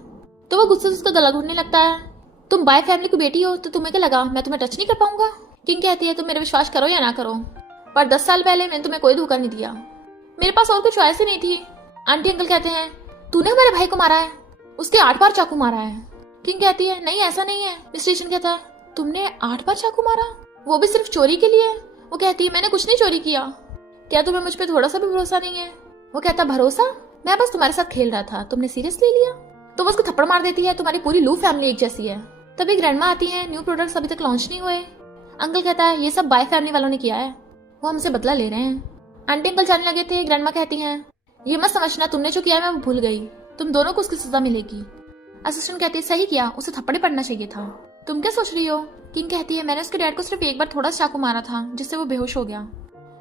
तो वो गुस्से से उसका गला घुटने लगता है। तुम बाय फैमिली की बेटी हो तो तुम्हें क्या लगा मैं तुम्हें टच नहीं कर पाऊंगा? किंग कहती है तुम मेरा विश्वास करो या ना करो, पर 10 साल पहले मैंने तुम्हें कोई धोखा नहीं दिया, मेरे पास और कोई चॉइस ही नहीं थी। आंटी अंकल कहते हैं तूने हमारे भाई को मारा है, उसके 8 बार चाकू मारा है। किंग कहती है नहीं ऐसा नहीं है। मिस्टर ईचन कहता है तुमने 8 बार चाकू मारा, वो भी सिर्फ चोरी के लिए? वो कहती है मैंने कुछ नहीं चोरी किया, क्या तुम्हें मुझ पे थोड़ा सा भी भरोसा नहीं है? वो कहता भरोसा? मैं बस तुम्हारे साथ खेल रहा था, तुमने सीरियस ले लिया। तो वो उसको थप्पड़ मार देती है, तुम्हारी पूरी लू फैमिली एक जैसी है। तभी ग्रैंडमा आती है, न्यू प्रोडक्ट्स अभी तक लॉन्च नहीं हुए। अंकल कहता है ये सब बाय फैमिली वालों ने किया है, वो हमसे बदला ले रहे हैं। आंटी अंकल जाने लगे थे। ग्रैंडमा कहती हैं ये मत समझना तुमने जो किया है मैं भूल गई, तुम दोनों को उसकी सजा मिलेगी। असिस्टेंट कहती है सही किया, उसे थप्पड़ पड़ना चाहिए था। तुम क्या सोच रही हो? किंग कहती है मैंने उसके डैड को सिर्फ एक बार थोड़ा सा चाकू मारा था जिससे वो बेहोश हो गया।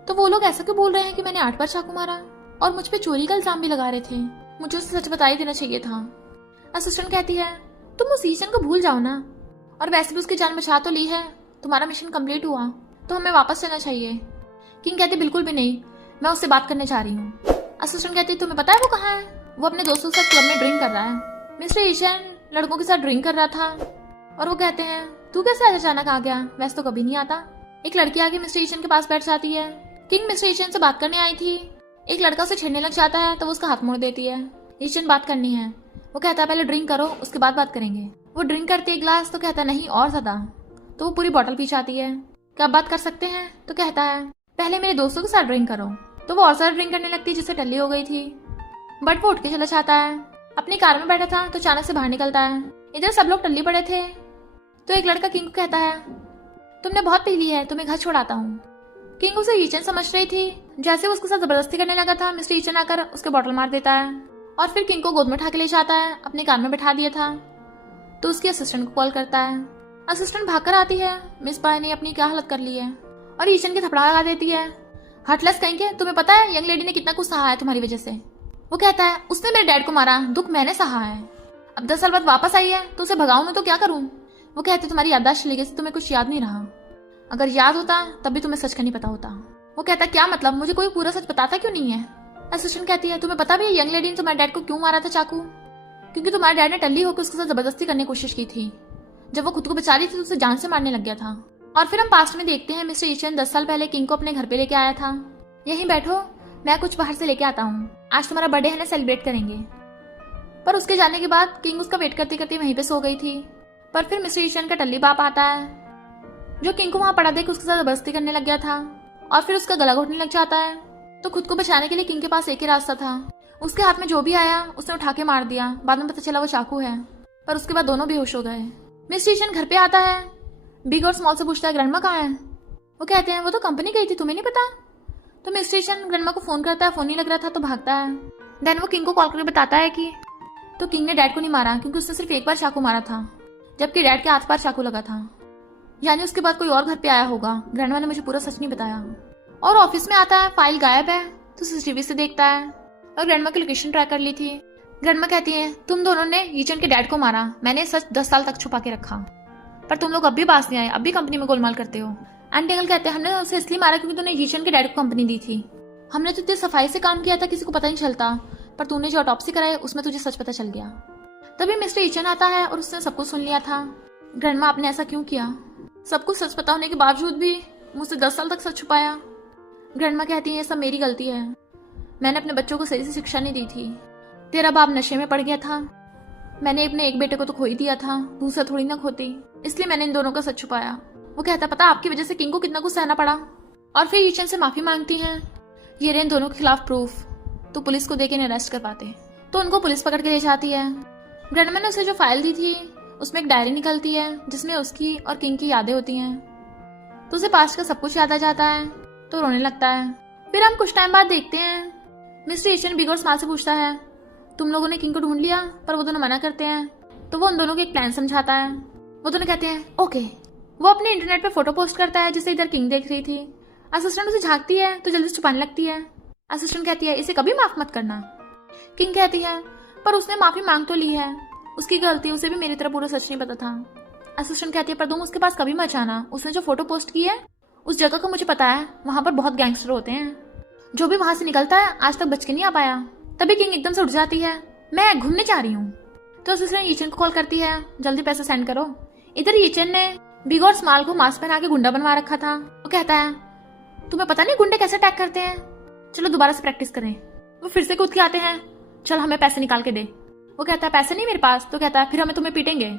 तो वो लोग ऐसा क्यों बोल रहे हैं कि मैंने 8 बार चाकू मारा और मुझ पे चोरी का इल्जाम भी लगा रहे थे? मुझे उसे सच बता ही देना चाहिए था। असिस्टेंट कहती है तुम उस ईचन को भूल जाओ ना, और वैसे भी उसकी जान बचा तो ली है, तुम्हारा मिशन कंप्लीट हुआ तो हमें वापस चलना चाहिए। किंग कहती बिल्कुल भी नहीं, मैं उससे बात करने जा रही हूँ। असिस्टेंट कहती तुम्हें पता है वो कहाँ है? वो अपने दोस्तों के साथ क्लब में ड्रिंक कर रहा है। मिस्टर ईचन लड़कों के साथ ड्रिंक कर रहा था और वो कहते हैं तू कैसे आज अचानक आ गया, वैसे तो कभी नहीं आता। एक लड़की आके मिस्टर ईचन के पास बैठ जाती है। किंग मिस्टर ईचन से बात करने आई थी। एक लड़का उसे छेड़ने लग जाता है तो वो उसका हाथ मोड़ देती है। ईचन बात करनी है। वो कहता है पहले ड्रिंक करो उसके बाद बात करेंगे। वो ड्रिंक करती है ग्लास तो कहता है नहीं और ज्यादा, तो वो पूरी बोतल पी जाती है। क्या बात कर सकते हैं? तो कहता है पहले मेरे दोस्तों के साथ ड्रिंक करो। तो वो और ज्यादा ड्रिंक करने लगती है जिससे टल्ली हो गई थी। बट वो उठ के चला जाता है। अपनी कार में बैठा था तो अचानक से बाहर निकलता है। इधर सब लोग टल्ली पड़े थे। तो एक लड़का किंग को कहता है तुमने बहुत पी ली है, तुम्हें घर छोड़ाता हूँ। किंग उसे ईचन समझ रही थी। जैसे वो उसके साथ जबरदस्ती करने लगा था, मिस्टर ईचन आकर उसके बोतल मार देता है और फिर किंग को गोद में उठा के ले जाता है। अपनी कार में बैठा दिया था तो उसकी असिस्टेंट को कॉल करता है। असिस्टेंट भागकर आती है। मिस बाय ने अपनी क्या हालत कर ली है और ईचन की थपड़ा लगा देती है। हटलस कहेंगे, तुम्हें पता है यंग लेडी ने कितना कुछ सहा है तुम्हारी वजह से। वो कहता है उसने मेरे डैड को मारा, दुख मैंने सहा है। अब 10 साल बाद वापस आई है तो उसे भगाऊं मैं तो क्या करूं? वो कहते तुम्हारी याददाश्त चली गई, तुम्हें कुछ याद नहीं रहा। अगर याद होता तब भी तुम्हें सच का नहीं पता होता। वो कहता क्या मतलब, मुझे कोई पूरा सच बताता क्यों नहीं है? असिस्टेंट कहती है तुम्हें पता भी है यंग लेडी ने तुम्हारे डैड को क्यों मारा था चाकू? क्योंकि तुम्हारे डैड ने टल्ली होकर उसके साथ जबरदस्ती करने की कोशिश की थी। जब वो खुद को बचा रही थी तो उसे जान से मारने लग गया था। और फिर हम पास्ट में देखते हैं मिस्टर ईचन 10 साल पहले किंग को अपने घर पे लेके आया था। यहीं बैठो, मैं कुछ बाहर से लेके आता हूँ, आज तुम्हारा बर्थडे है ना, सेलिब्रेट करेंगे। पर उसके जाने के बाद किंग उसका वेट करते करते वहीं पे सो गई थी। पर फिर मिस्टर ईचन का टल्ली बाप आता है जो किंग को वहां पड़ा देख उसके साथ जबरदस्ती करने लग गया था और फिर उसका गला घोटने लग जाता है। तो खुद को बचाने के लिए किंग के पास एक ही रास्ता था, उसके हाथ में जो भी आया उसने उठा के मार दिया। बाद में पता चला वो चाकू है। पर उसके बाद दोनों बेहोश हो गए। मिस्टर ईचन घर पे आता है। बिग और स्मॉल से पूछता है ग्रैंडमा कहाँ है? वो कहते हैं वो तो कंपनी गई थी, तुम्हें नहीं पता? तो मिस्टर ईचन ग्रैंडमा को फोन करता है, फोन नहीं लग रहा था तो भागता है। देन वो किंग को कॉल करके बताता है कि तो किंग ने डैड को नहीं मारा क्योंकि उसने सिर्फ एक बार चाकू मारा था, जबकि डैड के हाथ पर चाकू लगा था। यानी उसके बाद कोई और घर पे आया होगा। ग्रैंडमा ने मुझे पूरा सच नहीं बताया। और ऑफिस में आता है, फाइल गायब है तो सीसीटीवी से देखता है और ग्रैंडमा की लोकेशन ट्रैक कर ली थी। ग्रैंडमा कहती है तुम दोनों ने ईचन के डैड को मारा, मैंने सच 10 साल तक छुपा के रखा, पर तुम लोग अब भी पास नहीं आए, अब भी कंपनी में गोलमाल करते हो। आंटी अंकल कहते हैं हमने उसे इसलिए मारा क्योंकि तूने ईचन के डैड को कंपनी दी थी। हमने तो इतनी सफाई से काम किया था किसी को पता नहीं चलता, पर तूने जो ऑटोप्सी कराई उसमें तुझे सच पता चल गया। तभी मिस्टर ईचन आता है और उसने सब कुछ सुन लिया था। ग्रैंडमा आपने ऐसा क्यों किया? सब कुछ सच पता होने के बावजूद भी मुझसे 10 साल तक सच छुपाया। ग्रैंडमा कहती है ये सब मेरी गलती है, मैंने अपने बच्चों को सही से शिक्षा नहीं दी थी। तेरा बाप नशे में पड़ गया था, मैंने अपने एक बेटे को तो खो ही दिया था, दूसरा थोड़ी ना खोती, इसलिए मैंने इन दोनों का सच छुपाया। वो कहता पता आपकी वजह से किंग को कितना कुछ सहना पड़ा। और फिर ईचन से माफी मांगती हैं। ये रहे इन दोनों के खिलाफ प्रूफ, तो पुलिस को देके अरेस्ट कर पाते। तो उनको पुलिस पकड़ के ले जाती है। ग्रैंडमा ने उसे जो फाइल दी थी उसमें एक डायरी निकलती है जिसमें उसकी और किंग की यादें होती हैं। तो उसे पास्ट का सब कुछ याद आ जाता है तो रोने लगता है। फिर हम कुछ टाइम बाद देखते हैं मिस्टर ईचन बिग और स्मॉल से पूछता है तुम लोगों ने किंग को ढूंढ लिया? पर वो दोनों मना करते हैं। तो वो उन दोनों को एक प्लान समझाता है। वो दोनों कहते हैं ओके। वो अपने इंटरनेट पे फोटो पोस्ट करता है जिसे इधर किंग देख रही थी। असिस्टेंट उसे झांकती है तो जल्दी छुपाने लगती है। असिस्टेंट कहती है इसे कभी माफ मत करना। किंग कहती है पर उसने माफी मांग तो ली है, उसकी गलती, उसे भी मेरी तरह पूरा सच नहीं पता था। असिस्टेंट कहती है पर तुम उसके पास कभी मत जाना, उसने जो फोटो पोस्ट की है उस जगह का मुझे पता है, वहां पर बहुत गैंगस्टर होते हैं, जो भी वहां से निकलता है आज तक बच के नहीं आ पाया। तभी किंग एकदम से उठ जाती है, मैं घूमने जा रही हूँ। तो असिस्टेंट ईचन को कॉल करती है जल्दी पैसा सेंड करो। इधर ईचन ने बिग और स्मॉल को मास्क पहना के गुंडा बनवा रखा था। वो कहता है तुम्हें पता नहीं गुंडे कैसे अटैक करते हैं, चलो दोबारा से प्रैक्टिस करें। वो फिर से कूद के आते हैं, चल हमें पैसे निकाल के दे। वो कहता है पैसे नहीं मेरे पास। तो कहता है फिर हमें तुम्हें पीटेंगे,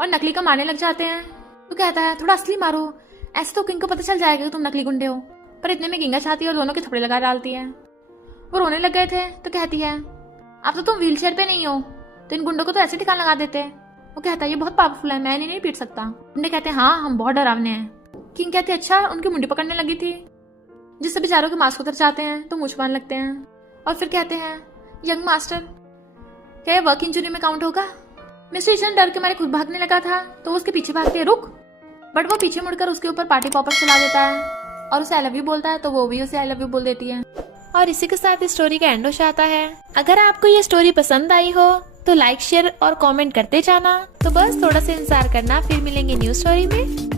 और नकली का मारने लग जाते हैं। तो कहता है थोड़ा असली मारो, ऐसे तो किंग को पता चल जाएगा कि तुम नकली गुंडे हो। पर इतने में किंगा चाहती है और दोनों के थप्पड़े लगा डालती है। वो रोने लग गए थे तो कहती है अब तो तुम व्हील चेयर पे नहीं हो तो इन गुंडों को तो ऐसे ठिकाना लगा देते। वो कहता है ये बहुत पावरफुल है, मैं इन्हें नहीं पीट सकता। गुंडे कहते हैं हाँ हम बहुत डरावने हैं। किंग कहते अच्छा, उनकी मुंडी पकड़ने लगी थी जिससे बेचारों के मास्क उतर जाते हैं तो मुंह छुपाने लगते हैं। और फिर कहते हैं यंग मास्टर क्या ये वर्क इंजरी में काउंट होगा? मिस्टर ईचन डर के मारे खुद भागने लगा था तो वो उसके पीछे भागती है, रुक। बट वो पीछे मुड़कर उसके ऊपर पार्टी पॉपर चला देता है और उसे आई लव यू बोलता है, तो वो भी उसे आई लव यू बोल देती है। और इसी के साथ इस स्टोरी का एंड हो जाता है। अगर आपको ये स्टोरी पसंद आई हो तो लाइक, शेयर और कमेंट करते जाना। तो बस थोड़ा सा इंतजार करना, फिर मिलेंगे न्यू स्टोरी में।